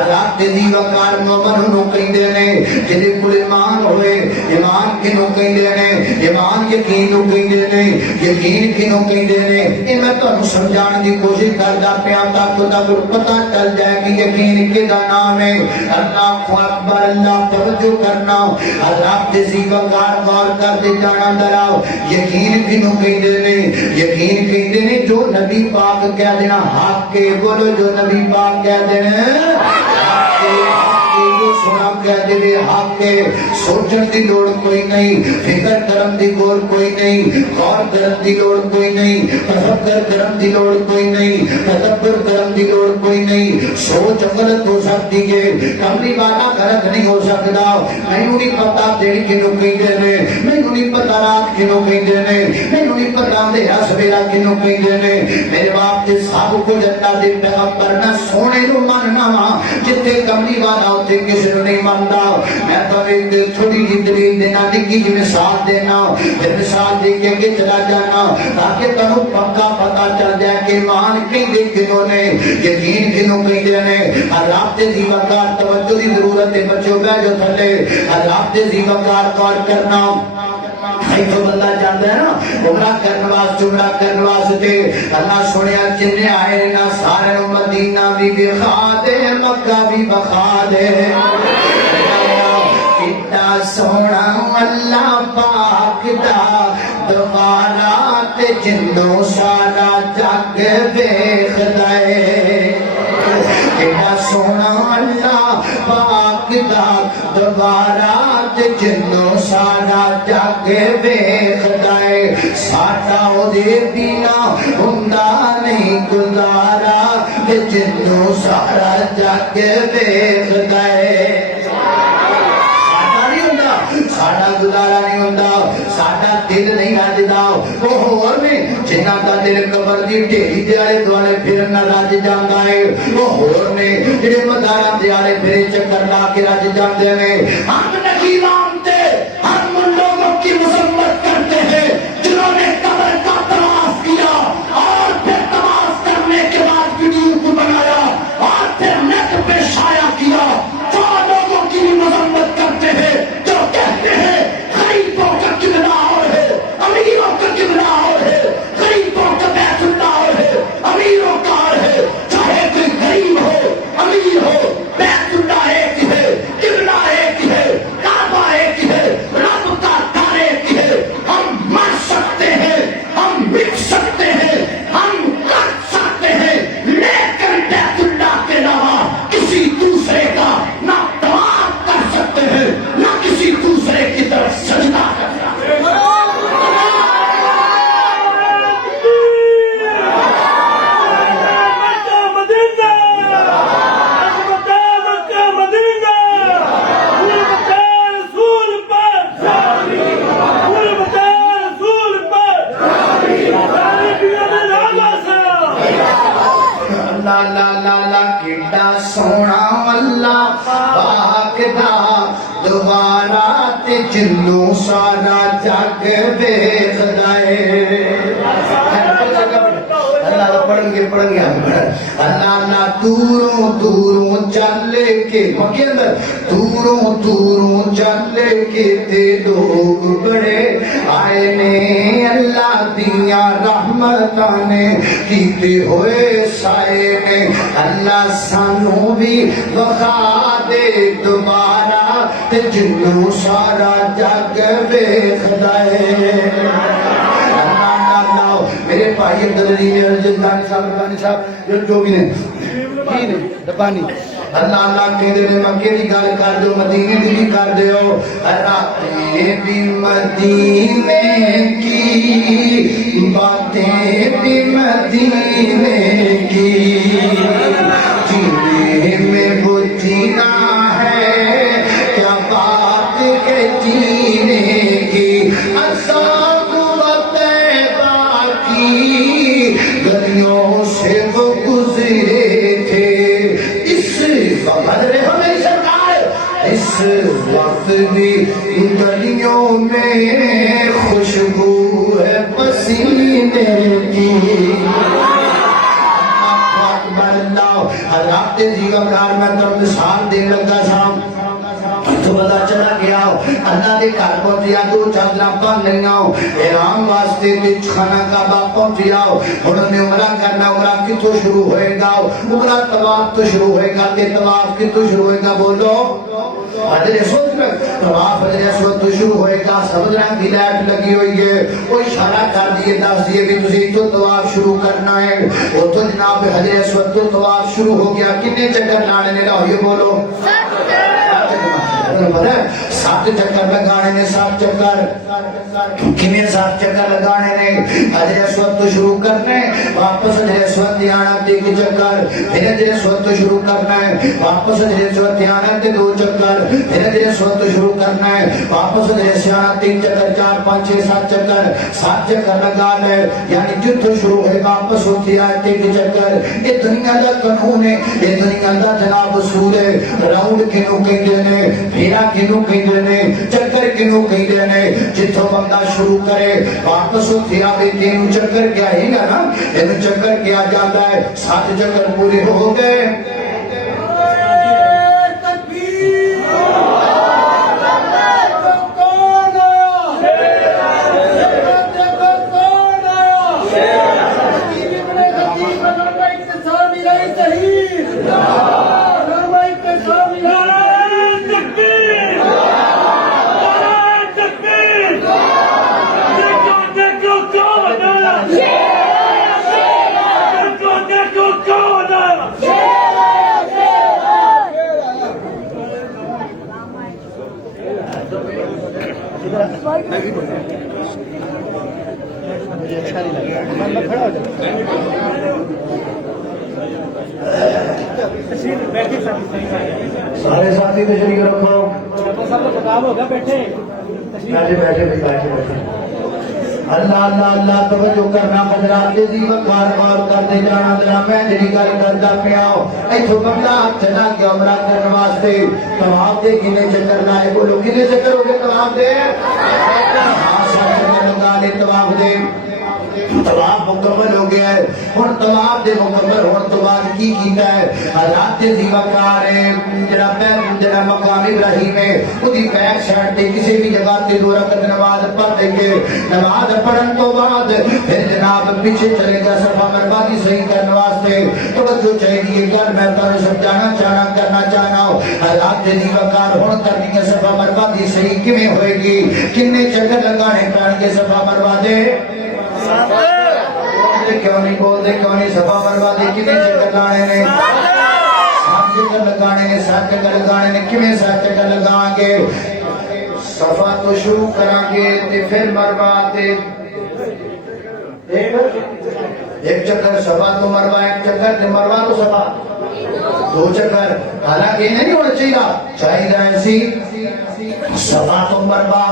رات دی وقار مومن انہوں کہیں دینے جنہیں کل ایمان ہوئے ایمان کنوں کہیں دینے ایمان یقینوں کہیں دینے یقین کنوں کہیں دینے یہ میں تو انہوں سمجھانے دی کوشش کردہ پیاما کو تاکر پتہ چل جائے کہ یقین کے دا نام ہے اللہ اکبر اللہ توجہ کرنا رات دی وقار غور کر دے جانا دراؤ یقین کنوں کہیں دینے یقین کہیں دینے جو نبی پاک کہہ دینا حق کے بولو جو نبی پاک کہہ دینا حق کے جو سنا کہہ دینے حق کے سوچن دی لوڑ کوئی نہیں فکر کرم دی گور کوئی نہیں غور کرم دی لوڑ کوئی نہیں تفکر کرم دی لوڑ کوئی نہیں تدبر کرم دی لوڑ کوئی نہیں سوچ غلط ہو سکتی ہے کملی بانا غلط نہیں ہو سکتا میں نہیں پتا دیڑ کنوں کہیں دینے میں نہیں پتا رات کنوں کہیں دینے میں نہیں پتا اندھیرا سویرا کنوں کہیں دینے میرے باپ دے سب کو جنتا دے پیغمبر نہ سونے نو ماننا جتے کملی والا ہوتے کسی نو نہیں مانتا میں تو ایک تھوڑی جی دلیل دینا نکی جی مثال دینا پھر مثال دے کے چلا جانا تاکہ تنو پکا پتا چل جائے کہ ایمان کہیں دے کنوں نے یقین کنوں کہیں دینے اللہ دے زیوکار توجہ دی ضرورت ہے بچوں گا جو تھلے اللہ دے زیوکار کار کرنا ایک تو بندہ جانتا ہے نا عمرہ کرنواز جمرہ کرنواز تے اللہ سنیا جنہیں آئے نا سارے مدینہ بھی بخا دے مکہ بھی بخا دے کتنا سونا اللہ پاک دا دوبارہ تے جنوں سارا جگ دیکھ دے کتنا سونا اللہ پاک دا دوبارہ تے جنوں سارا جگ دیکھ دے ساٹا او دے بینا ہندا نہیں گزارا تے جنوں سارا جگ دیکھ دے ساڑا گزارا نہیں ہوتا ساڑا دل نہیں راجدہ وہ اور میں جنہ کا دل قبر دی ٹیلی دیارے دوارے پھرنا راج جاندہ ہے وہ اور میں جنہ مدارہ دیارے پھرے چکر لا کے راج جاندے میں ہم نہیں مانتے ہم ان لوگوں کی مذمت کرتے ہیں جنہوں نے قبر کا طواف کیا اور پھر طواف کرنے کے بعد ویڈیو کو بنایا اور پھر نیٹ پہ شائع کیا تو لوگوں کی مذمت کرتے ہیں غریبوں کا کتنا اور ہے امیروں کا کتنا اور ہے غریبوں کا بیت اللہ اور ہے امیروں کا اور ہے چاہے کوئی غریب ہو امیر ہو بیت اللہ ایک ہے قبلہ ایک ہے تے جنوں سارا جگ ویکھدا اے اللہ پڑھن گے اللہ نہ دوروں دوروں چل کے مکے اندر دوروں دوروں چل کے تے لوگ بڑے آئے نے اللہ دیاں رحمتاں نے کیتے ہوئے سائے نے اللہ سانو بھی وکھا دے دوبارہ تے جنوں سارا جگ ویکھدا اے میرے بھائی عبدالعزیز نے ربانی صاحب جو بھی نے ربانی اللہ اللہ کہندے نے مکے دی گل کر دو مدینے دی بھی کر دیو راتیں بھی مدینے کی باتیں بھی مدینے کی جینے میں وہ جینا ہے کیا بات ہے جینے کی گلیوں سے وہ گزرے تھے اس وقت بھی گلیوں میں خوشبو ہے پسینے کی حضرات جی امرار میں تو مثال دے لگا سام تو پتا چلا گیا اللہ دے گھر پہنچیا تو چادر پن لینا احرام واسطے خانہ کعبہ پہنچیا انہوں نے عمرہ کرنا عمرہ کتوں شروع ہوئے گا عمرہ طواف تو شروع ہوئے گا کہ طواف کتوں شروع ہوئے گا بولو حضرت اسود میں طواف حضرت اسود تو شروع ہوئے گا سمجھ رہا کی لائٹ لگی ہوئی ہے کوئی اشارہ کر دیے دس دیے بھی تسی تو طواف شروع کرنا ہے وہ تو جناب حضرت اسود تو طواف شروع ہو گیا کتنے چکر لانے نے لاؤ یہ بولو سات چکر لگانے نے سات چکر کنے سات چکر لگانے نے حضرت اسود تو شروع کرنے واپس حضرت اسود آنا تیک چکر پھر حضرت اسود تو شروع کرنا ہے واپس حضرت اسود آنا تے دو چکر پھر حضرت اسود تو شروع کرنا ہے واپس حضرت آنا تین چکر چار پانچ چھ سات چکر لگا لے یعنی جتوں شروع ہے واپس ہوتی آئے تیک چکر یہ دنیا دا قانون ہے یہ دنیا دا جناب اصول ہے راؤنڈ کنوں کہندے نے پھیرا کنوں کہندے نے چکر کنوں کہندے نے جتوں بندہ شروع کرے واپس ہوتی آئے تین چکر کیا ہی گا نا یہ چکر کیا جاتا ہے سات چکر پورے ہو گئے سارے ساتھی تشریف رکھو بیٹھے اللہ اللہ اللہ توجہ کرنا حضرات جی وقار بار کرتے جانا ذرا میں جڑی گل کردا پیا ایتھوں بندہ چلا گیا عمرہ کرنے واسطے طواف دے کنے چکر لائے بولو کنے چکر ہو گئے طواف دے لگا لے طواف دے طواف مکمل ہو گیا ہے ہن طواف دے مکمل ہونے تو بعد کی کیتا ہے حضرات جی وقار جڑا مقام ابراہیم ہے اودی بیک سائیڈ تے کسی بھی جگہ تے دو رکعت نماز پڑھ دے کے نماز پڑھن تو بعد پھر جناب پیچھے چلے گا صفا مروا دی صحیح کرنے واسطے توجہ چاہیے گل میں تانوں سمجھانا کرنا چاہنا حضرات جی وقار ہن کرنی ہے صفا مروا دی صحیح کیویں ہوئے گی کنے چکر لگانے پڑن گے صفا مروا دے کیوں نہیں بولتے کیوں نہیں صفا مروا دے کنے چکر لانے نے سات چکر لگانے نے سات چکر لگانے نے کیویں سات چکر لگاؤں گے صفا تو شروع کریں گے تے پھر مروا تے ایک چکر صفا تو مروا ایک چکر تے مروا تو صفا دو چکر حالانکہ نہیں ہونا چاہیے ایسی صفا تو مربا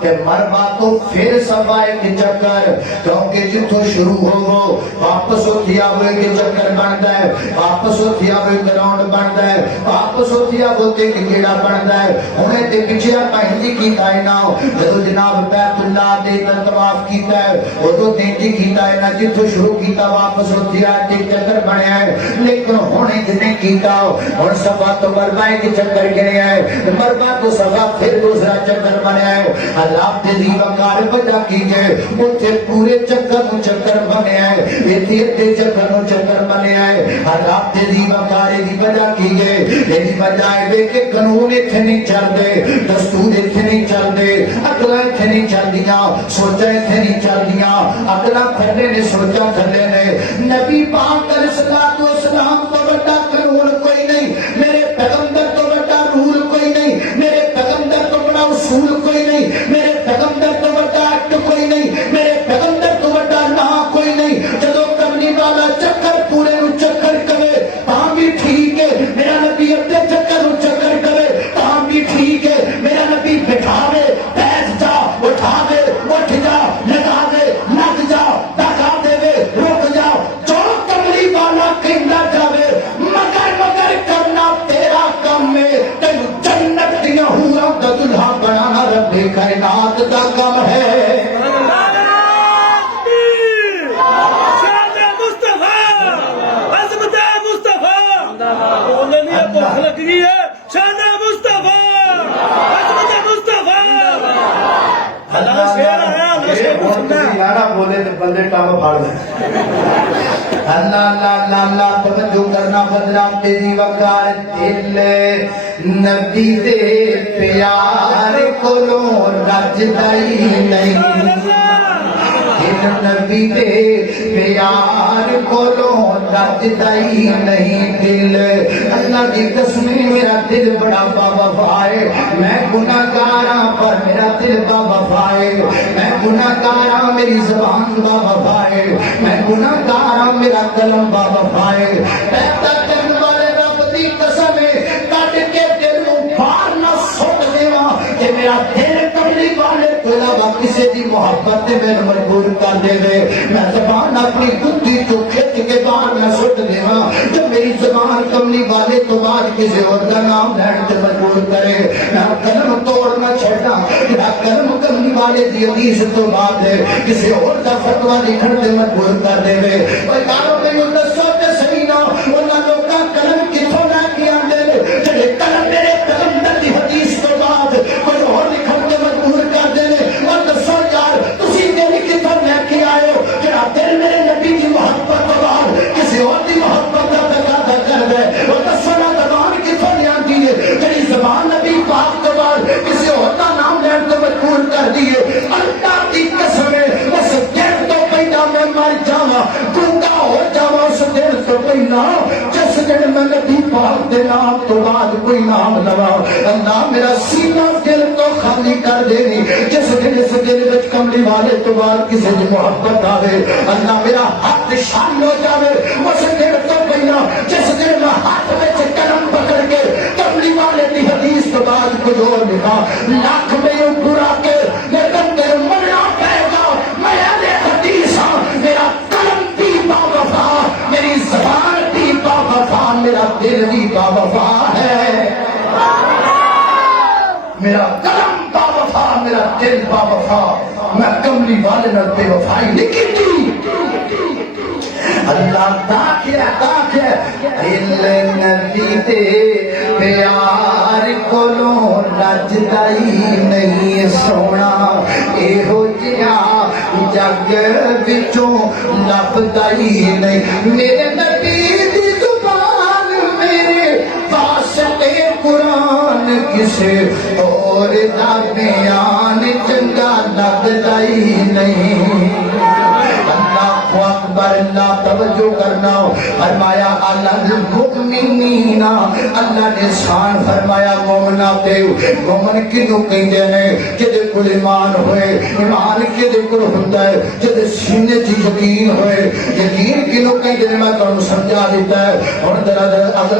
کہ مربا تو پھر صفا ایک چکر کیونکہ جتوں شروع ہو واپس ہوتیا ہوئے کے چکر بنتا ہے واپس ہوتیا ہوئے گراؤنڈ بنتا ہے واپس ہوتیا ہوتے کہ گیڑا بنتا ہے انہیں تے پیچھے پہنجی کیتا ہے نا جدو جناب بیت اللہ دے طواف کیتا ہے وہ تو تینجی کیتا ہے نا جتوں شروع کیتا واپس ہوتیا تے چکر بنیا ہے لیکن ہونے جنے کیتا اور صفا تو مربا ایک چکر گریا ہے مربا تو صفا پھر دوسرا چکر بنیا ہے اللہ تیزی وقار بجا کیجئے اتھے پورے چکر بنیا ہے اتھے چکر بنیا ہے اللہ تیزی وقار دی بجا کیجئے ایسی بجائے دے کہ قانون اتھے نہیں چل دے دستور اتھے نہیں چل دے اقلا اتھے نہیں چل دیا سوچا اتھے نہیں چل دیا اقلا تھلے نے سوچا تھلے نے نبی پاک علیہ السلام تو بڑا قانون کوئی نہیں میرے پیغمبر تو بڑا رول کوئی نہیں میرے پیغمبر تو بڑا اصول کوئی نہیں میرے پیغمبر تو بڑا ایکٹ کوئی نہیں میرے پیغمبر تو بڑا نا کوئی نہیں جدو کرنی والا چکر پورے نو چکر کرے تاں بھی ٹھیک ہے میرا نبی اپنے چکر نو چکر کرے تاں بھی ٹھیک ہے میرا نبی بٹھاوے بیٹھ جا اٹھاوے اٹھ جا لگا دے لگ جا ڈکا دے رک جا جو کملی والا کہندا جاوے مگر کرنا تیرا کم ہے تینو جنت دیا ہورا دا دلہا بنانا رب کائنات دا کم ہے بولے تو بندے کام پھاڑ دیں اللہ اللہ اللہ اللہ توجہ کرنا بدلا تیری وقار دل نبی دے پیار کولو رج دائی نہیں نبی دے پیار کولو رج دائی نہیں دل اللہ کی قسم میرا دل بڑا وفا ہے میں گناہگاراں پر میرا دل وفا ہے میں گناہگاراں میری زبان وفا ہے میں گناہگاراں میرا قلم وفا ہے پیدا کرنے والے رب دی قسم ہے کٹ کے دل نو باہر نہ سٹ دیواں کہ میرا دل کملی والے تو علاوہ کسی دی محبت میں مجبور کر دے دے میں زبان اپنی گدی تو کھچ کے باہر نہ سٹ دیواں جو میری زبان کملی والے تو بعد کسی اور کا نام لین تے مجبور کرے میں قلم توڑ نہ چھڑا میرا قلم کملی والے دی حدیث تو بعد ہے کسی اور کا فتویٰ لکھن تے مجبور کر دے دے اور کاروں میں یوں دسو تے صحیح نہ انہاں لوکاں قلم کتھوں لے کے آندے نے جڑے قلم میرے پیغمبر دی حدیث تو بعد کوئی اور لکھن تے مجبور کر دے نے اور دسو یار تسی میری کتھوں لے کے آئے ہو جڑا دل میرے نبی دی محبت تو بعد کسی اور دی محبت دا تقاضا کر دے اور دسو نا زبان کتھوں لے آندی ہے جڑی زبان نبی پاک تو بعد کسی اور دا نام لین تو مجبور کر دیے اللہ دی قسم ہے اس دن تو پہلا میں مر جاواں گنگا ہو جاواں اس دن تو پہلا جس دن میں نبی پاک دے نام تو بعد کوئی نام لوا اللہ میرا سینہ دل تو خالی کر دینی جس دن اس دل وچ کملی والے تو بعد کسی دی محبت آوے اللہ میرا ہاتھ شان ہو جاوے اس دن تو پہلا جس دن میں ہاتھ وچ قلم پکڑ کے کملی والے دی حدیث تو بعد کوئی اور لکھا لاکھ میں یوں برا کے لیکن تیرے مرنا پائے گا میں اہل حدیث ہاں میرا قلم بھی باوفا میری زبان بھی باوفا میرا دل بھی باوفا ہے میرا قلم باوفا میرا دل باوفا میں کملی والے نال بے وفائی نہیں کی اللہ تاکہ دل نبی دے پیار کولو رجدائی نہیں سونا اے ہو جیا جگ وچوں لبدائی نہیں میرے نبی دی زبان میرے واسطے قرآن کسے اور دا بیان چنگا لگدائی نہیں اکبر اللہ توجہ کرنا فرمایا اللہ المؤمنین اللہ نے شان فرمایا مومنہ تے مومن کنوں کہندے ہیں کہ کول ایمان ہوئے ایمان کے دے کول ہوندا ہے جے سینے تے یقین ہوئے یقین کینو کہندے نے میں تانوں سمجھا دیتا ہے ہن ذرا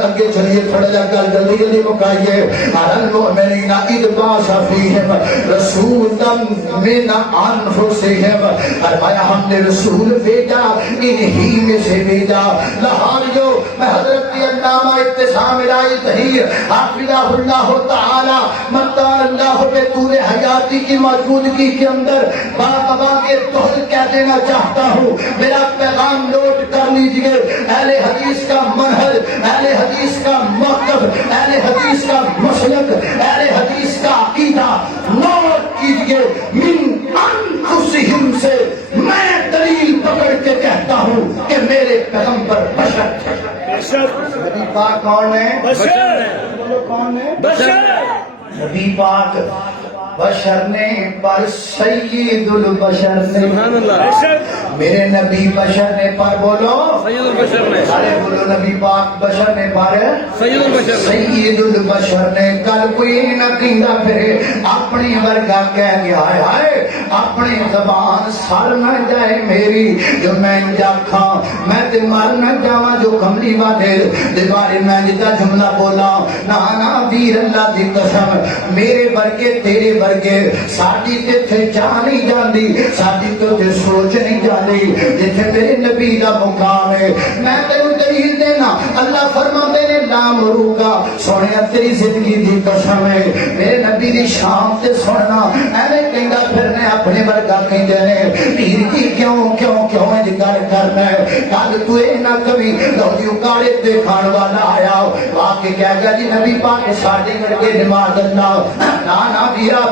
اگے چلیے تھوڑا جا گل جلدی جلدی مکائیے المؤمنین اذ بعث فیہم رسولا من انفسہم فرمایا ہم نے رسول بھیجا انہی میں سے بھیجا لاہور جو میں حضرت علامہ ابتسام الہی طہیر حافظہ اللہ تعالی مطار اللہ پہ طول حیاتی کی موجودگی کے اندر بابا کے توحل کہہ دینا چاہتا ہوں میرا پیغام نوٹ کر لیجئے اہل حدیث کا منہج اہل حدیث کا موقف اہل حدیث کا مسلک اہل حدیث کا عقیدہ نوٹ کیجئے من انفسہم سے میں دلیل پکڑ کے کہتا ہوں کہ میرے پیغمبر بشر نبی پاک کون ہے بشر کون ہے بشر نبی پاک بشر نے پر سید البشر نے میرے نبی بشر نے پر بولو سید البشر نے سارے بولو نبی پاک بشر نے پر سید البشر سید البشر نے کل کوئی نہ کہندا پھرے اپنی ورگا کہہ گیا ہائے اپنی زبان سر نہ جائے میری جو میں جاکھاں میں تے مر نہ جاواں جو کملی والے دے بارے میں جدا جملہ بولا نا نا ویر اللہ دی قسم میرے ورگے تیرے ورگے ساڈی تے تھے جان نہیں جاندی ساڈی تو تے سوچ نہیں جاندی جتھے میرے نبی دا مقام ہے میں تینوں دلیل دینا اللہ فرماندے نے لا مروگا سونیا تیری زندگی دی قسم ہے میرے نبی دی شان تے سننا ایویں کہندا پھرنے اپنے ورگا کہندے نے پیر کی کیوں انج گل کرنا ہے کل تو اے نہ کبھی لوڈیو کاڑے تے کھان والا آیا آ کے کہہ گیا جی نبی پاک ساڈے ورگے نماز اللہ نا ویرا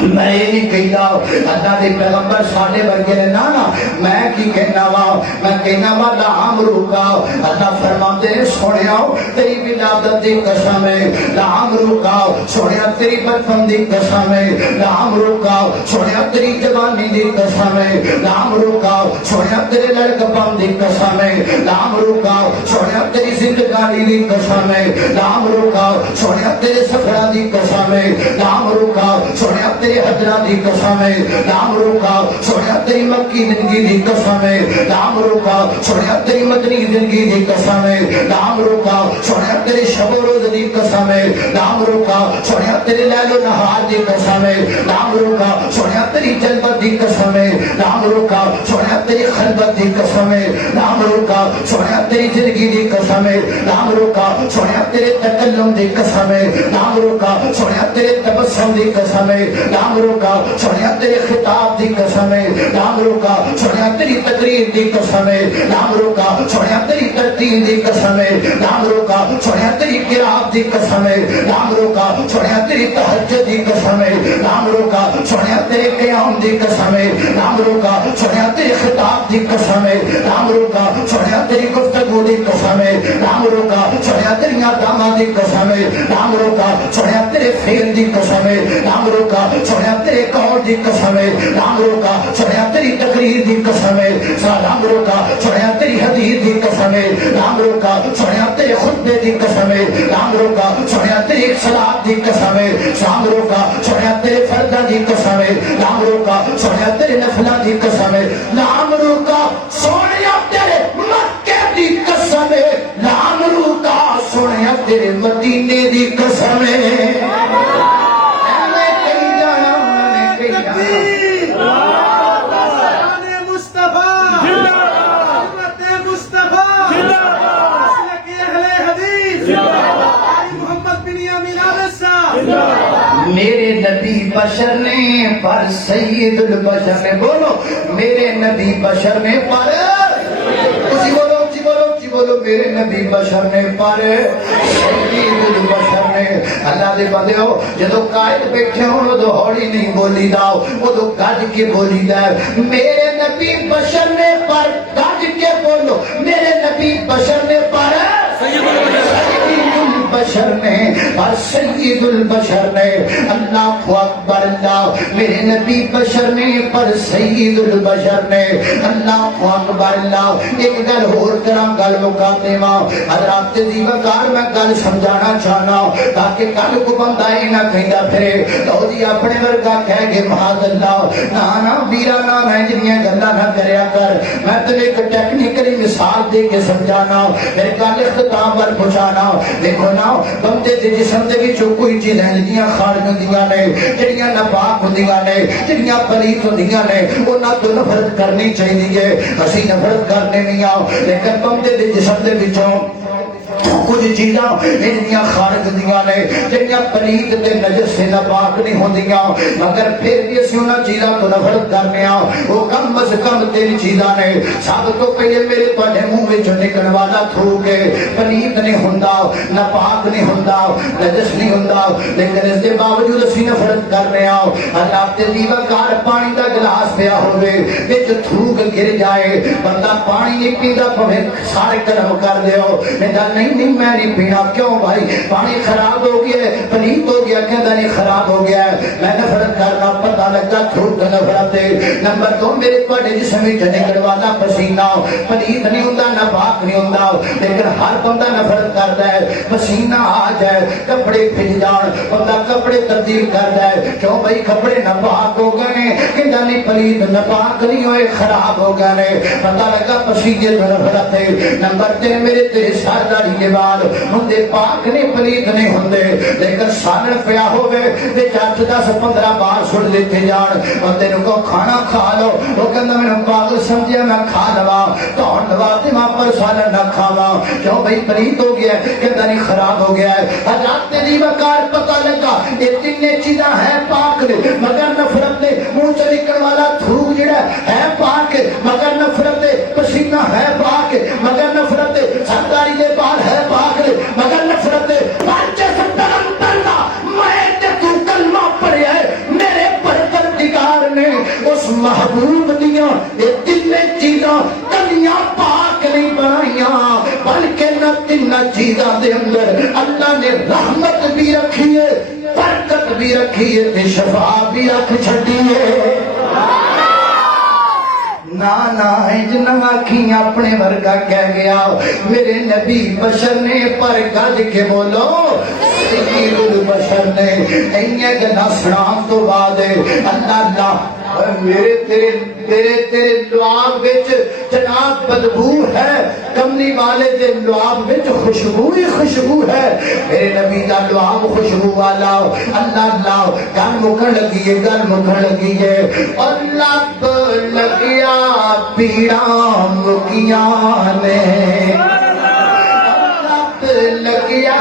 میں یہ نہیں کہتا اللہ دے پیغمبر ساڈے ورگے نے نا میں کی کہنا وا میں کہنا وا لا امروکا اللہ فرماتے ہیں سونیا تیری ولادت دی قسم ہے لا امروکا سونیا تیری بچپن دی قسم ہے لا امروکا سونیا تیری جوانی دی قسم ہے لا امروکا سونیا تیرے لڑکپن دی قسم ہے لا امروکا سونیا تیری زندگانی دی قسم ہے لا امروکا سونیا تیرے سفراں دی قسم ہے لا امروکا سونیا تیرے حجرہ دی قسم ہے نام روکا سونیا تیری مکی زندگی دی قسم ہے نام روکا سونیا تیری مدنی زندگی دی قسم ہے نام روکا سونیا تیرے شب و روز دی قسم ہے نام روکا سونیا تیرے لیل و نہار دی قسم ہے نام روکا سونیا تیری جلوت دی قسم ہے نام روکا سونیا تیری خلوت دی قسم ہے نام روکا سونیا تیری زندگی دی قسم ہے نام روکا سونیا تیرے تکلم دی قسم ہے نام روکا سونیا تیرے تبسم دی قسم ہے نام روکا سونیا تیرے خطاب دی قسم ہے نام روکا سونیا تیری تقریر دی قسم ہے نام روکا سونیا تیری ترتیل دی قسم ہے نام روکا سونیا تیری قرات دی قسم ہے نام روکا سونیا تیری تہجد دی قسم ہے نام روکا سونیا تیرے قیام دی قسم ہے نام روکا سونیا تیرے خطاب دی قسم ہے نام روکا سونیا تیری گفتگو دی قسم ہے نام روکا سونیا تیری داماں دی قسم ہے نام روکا سونیا تیرے فعل دی قسم ہے نام روکا سونیا تیرے قول دی قسم ہے نام روکا سونیا تیری تقریر دی قسم ہے نام روکا سونیا تیری حدیث دی قسم ہے نام روکا سونیا تیرے خطبے دی قسم ہے نام روکا سونیا تیری صلات دی قسم ہے نام روکا سونیا تیرے فرضاں دی قسم ہے نام روکا سونیا تیرے نفلاں دی قسم ہے نام روکا سونیا تیرے مکے دی قسم ہے نام روکا سونیا تیرے مدینے دی قسم ہے میرے نبی بشر نے پر سید البشر نے بولو میرے نبی بشر نے پر اسی بولو بولو میرے نبی بشر نے پر سید البشر نے اللہ دے بندے ہو جدو قائد بیٹھے ہو تو ہوڑی نہیں بولی داؤ وہ تو گج کے بولی دا میرے نبی بشر نے پر گج کے بولو میرے نبی بشر نے پر سید البشر البشر نے اور سید البشر نے. اللہ اکبر اللہ. میرے نبی بشر نے پر سید البشر نے. اللہ اکبر اللہ. ایک گل ہور کرا گل مکا دیواں. حضرات دی وقار میں گل سمجھانا چاہنا تاکہ کل کو بندہ یہ نہ کہندا پھرے لو جی اپنے ورگا کہہ گے معاذ اللہ. نا ویرا نا میں جنیاں گلاں نہ کریا کر. میں تینوں ایک ٹیکنیکلی مثال دے کے سمجھانا میرے گل اختتام ور پہنچانا. دیکھو نا بندے دے جسم دے وچوں کوئی چیزاں جڑیاں خارج ہوندیاں نے جڑیاں ناپاک ہوندیاں نے جڑیاں پلیت ہوندیاں نے انہاں تو نفرت کرنی چاہیے. اسی نفرت کرنے نہیں آ لیکن بندے دے جسم دے وچوں کچھ چیزاں انہیاں خارج ہوندیاں نے جڑیاں پلیت تے نجس سے ناپاک نہیں ہوندیاں مگر پھر بھی اسی انہاں چیزاں تو نفرت کرنے آ. وہ کم از کم تین چیزاں نے. سب تو پہلے میرے تواڈے منہ وچوں نکلن والا تھوک پلیت نہیں ہوندا ناپاک نہیں ہوندا نجس نہیں ہوندا لیکن اس دے باوجود اسی نفرت کرنے آ. اللہ تے دیوا کار پانی دا گلاس پیا ہوے وچ تھوک گر جائے بندہ پانی نہیں پیندا پوے سارے کرم کر دیو میرا نہیں میں نہیں پینا. کیوں بھائی پانی خراب ہو گیا ہے پلیت ہو گیا کہندا نہیں خراب ہو گیا ہے میں نفرت کرنا پتہ لگا تھوک نفرت ہے. نمبر 2 میرے تواڈے جسم وچ نکلن والا پسینہ پلیت نہیں ہوندا ناپاک نہیں ہوندا لیکن ہر بندہ نفرت کردا ہے. پسینہ آ جائے کپڑے پھل جان بندہ کپڑے تبدیل کردا ہے. کیوں بھائی کپڑے ناپاک ہو گئے کہندا نہیں پلیت ناپاک نہیں ہوئے خراب ہو گئے پتہ لگا پسینے تو نفرت ہے. نمبر 3 میرے تیرے سر داڑھی کے بال ہندے پاک نہیں پلیت نہیں ہوندے لیکن سالن پیا ہوے تے 10-15 بار سن لیتے جان اور تینوں کو کھانا کھا لو وہ کہندا مینوں پاگل سمجھیا میں کھا لواں تہن لوا تے ماں پر سالن نہ کھاواں. کیوں بھائی پلیت ہو گیا کہندا نہیں خراب ہو گیا ہے. حضرات دی وقار پتہ لگا یہ تین چیزاں ہیں پاک نے مگر نفرت نے. منہ سے نکلن والا تھوک جڑا ہے پاک مگر نفرت ہے. پسینہ ہے پاک مگر نفرت ہے. سرداری دے بال ہے پاک مگر نفرت ہے. بچے سندرم ترنا میں تے تو کلمہ پڑھیا ہے میرے پروردگار نے اس محبوب دیاں یہ تین چیزاں کلیاں پاک نہیں بنائیاں بلکہ نہ تین چیزاں دے اندر اللہ نے رحمت بھی رکھی ہے برکت بھی رکھی ہے تے شفا بھی رکھ چھڈی ہے. نا جنہ آکھیں اپنے ورگا کہہ گیا میرے نبی بشر نے پر گج کے بولو سید البشر نے. اینے گنا سنام تو بعد اللہ میرے تیرے لعاب وچ جناب بدبو ہے کملی والے دے لعاب وچ خوشبو ہی خوشبو ہے. میرے نبی دا لعاب خوشبو والا. اللہ گل مکن لگی ہے اور لب لگیا پیڑاں مکیاں نے لب لگیا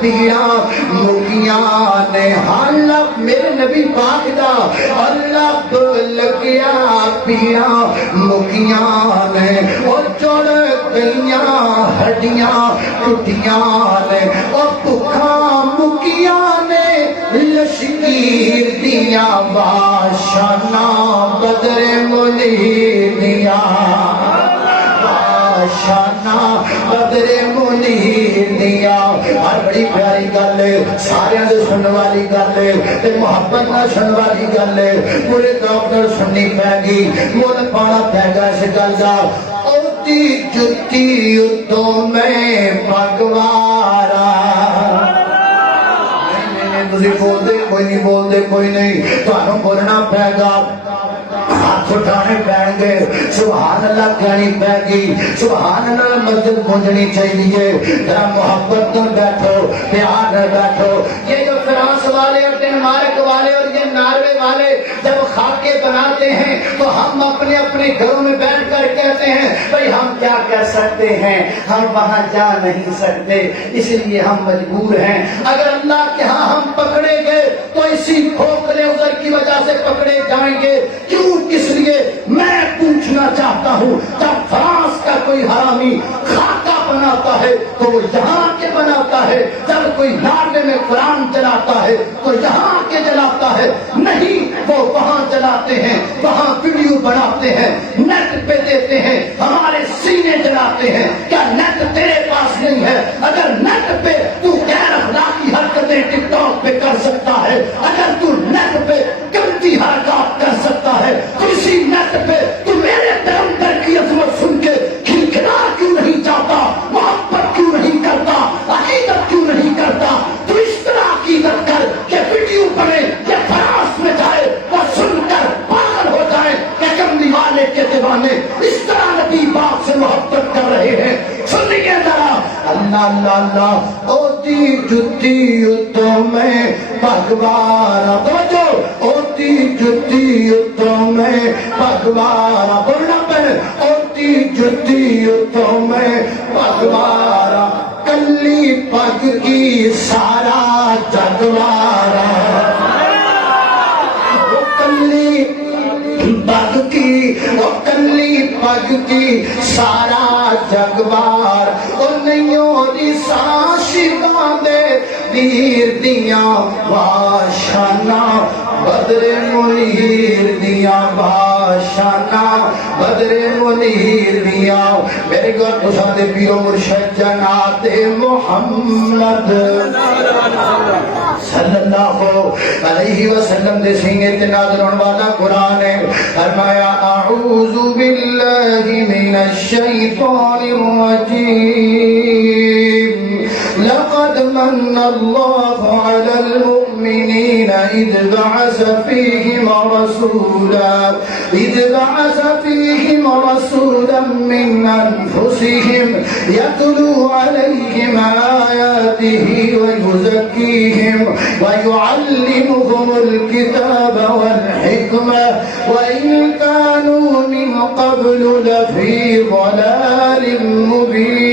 پیڑاں مکیاں نے. ہاں لب میرے نبی پاک دا اور لب لگیا پیڑاں مکیاں نے. اور جڑ گئیاں ہڈیاں ٹوٹیاں نے اور بھکھاں مکیاں نے. لشکیر دیاں بادشاہاں بدر منیر دیاں بادشاہاں بدر منیر دیاں. ہر بڑی پیاری گل ہے سارے دے سننے والی گل ہے تے محبت نہ سننے والی گل ہے. پورے ڈاکٹر سننی پے گی مول پانا پے گا اس گل دا. اوتی جتی اتوں میں پگوارا تسی بولتے کوئی نہیں بولتے کوئی نہیں تانوں بولنا پے گا ہاتھ اٹھانے پین گے سبحان اللہ کہنی پے گی سبحان اللہ. مسجد پہنچنی چاہیے ذرا محبت تو بیٹھو پیار نہ بیٹھو. یہ جو فرانس والے اور ڈنمارک والے اور یہ ناروے والے جب خاکے بناتے ہیں تو ہم اپنے اپنے گھروں میں بیٹھ کر کہتے ہیں بھئی ہم کیا کر سکتے ہیں ہم وہاں جا نہیں سکتے اس لیے ہم مجبور ہیں. اگر اللہ کے ہاں ہم پکڑے گئے تو اسی کھوکھلے عذر کی وجہ سے پکڑے جائیں گے. کیوں کس لیے میں پوچھنا چاہتا ہوں جب فرانس کا کوئی حرامی خاکہ بناتا ہے تو وہ یہاں کے بناتا ہے جب کوئی ناروے میں قرآن جلاتا ہے تو یہاں کے جلاتا ہے نہیں وہ وہاں جلاتے ہیں وہاں ویڈیو بناتے ہیں نیٹ پہ دیتے ہیں ہمارے سینے جلاتے ہیں. کیا نیٹ تیرے پاس نہیں ہے؟ اگر نیٹ پہ تو کہہ رہا حرکتیں ٹک ٹاک پہ کر سکتا ہے، اگر تو نیٹ پہ گندی حرکات کر سکتا ہے تو اسی نیٹ پہ تو میرے پیغمبر کی عظمت سن کے کھلکھلا کیوں نہیں چاہتا، محبت کیوں نہیں کرتا، عقیدت کیوں نہیں کرتا؟ تو اس طرح عقیدت کر کہ ویڈیو بنے کہ فراس میں جائے وہ سن کر پاگل ہو جائے کہ کملی والے کے دیوانے اس طرح نبی پاک سے محبت کر رہے ہیں۔ سنیے ذرا، اللہ اللہ اللہ، اوتی جتی اتوں میں بھگوارا، توجہ، اوتی جتی اتوں میں بھگوارا، بولنا پہلے، اوتی جتی اتوں میں بھگوارا، کلی پگ کی سارا جگوارا، وہ کلی پگ کی، وہ کلی پگ کی سارا جگوار، اور نئیوں دی ساشکاں دے دیر دیاں باشانہ، بدر منیر دیاں باشانہ، بدر منیر دیاں، میرے گھر پسند پیرو مرشد جناب محمد صلی اللہ علیہ وسلم دے سینے تے نازل ہونے والا قرآن ہے۔ فرمایا اعوذ باللہ من الشیطان الرجیم، لقد من اللہ علی المؤمنین اذ بعث فیہم رسولا من انفسہم یتلو علیہم آیاتہ ویزکیہم ويعلمهم الكتاب والحكمة وإن كانوا من قبل لفي ضلال مبين۔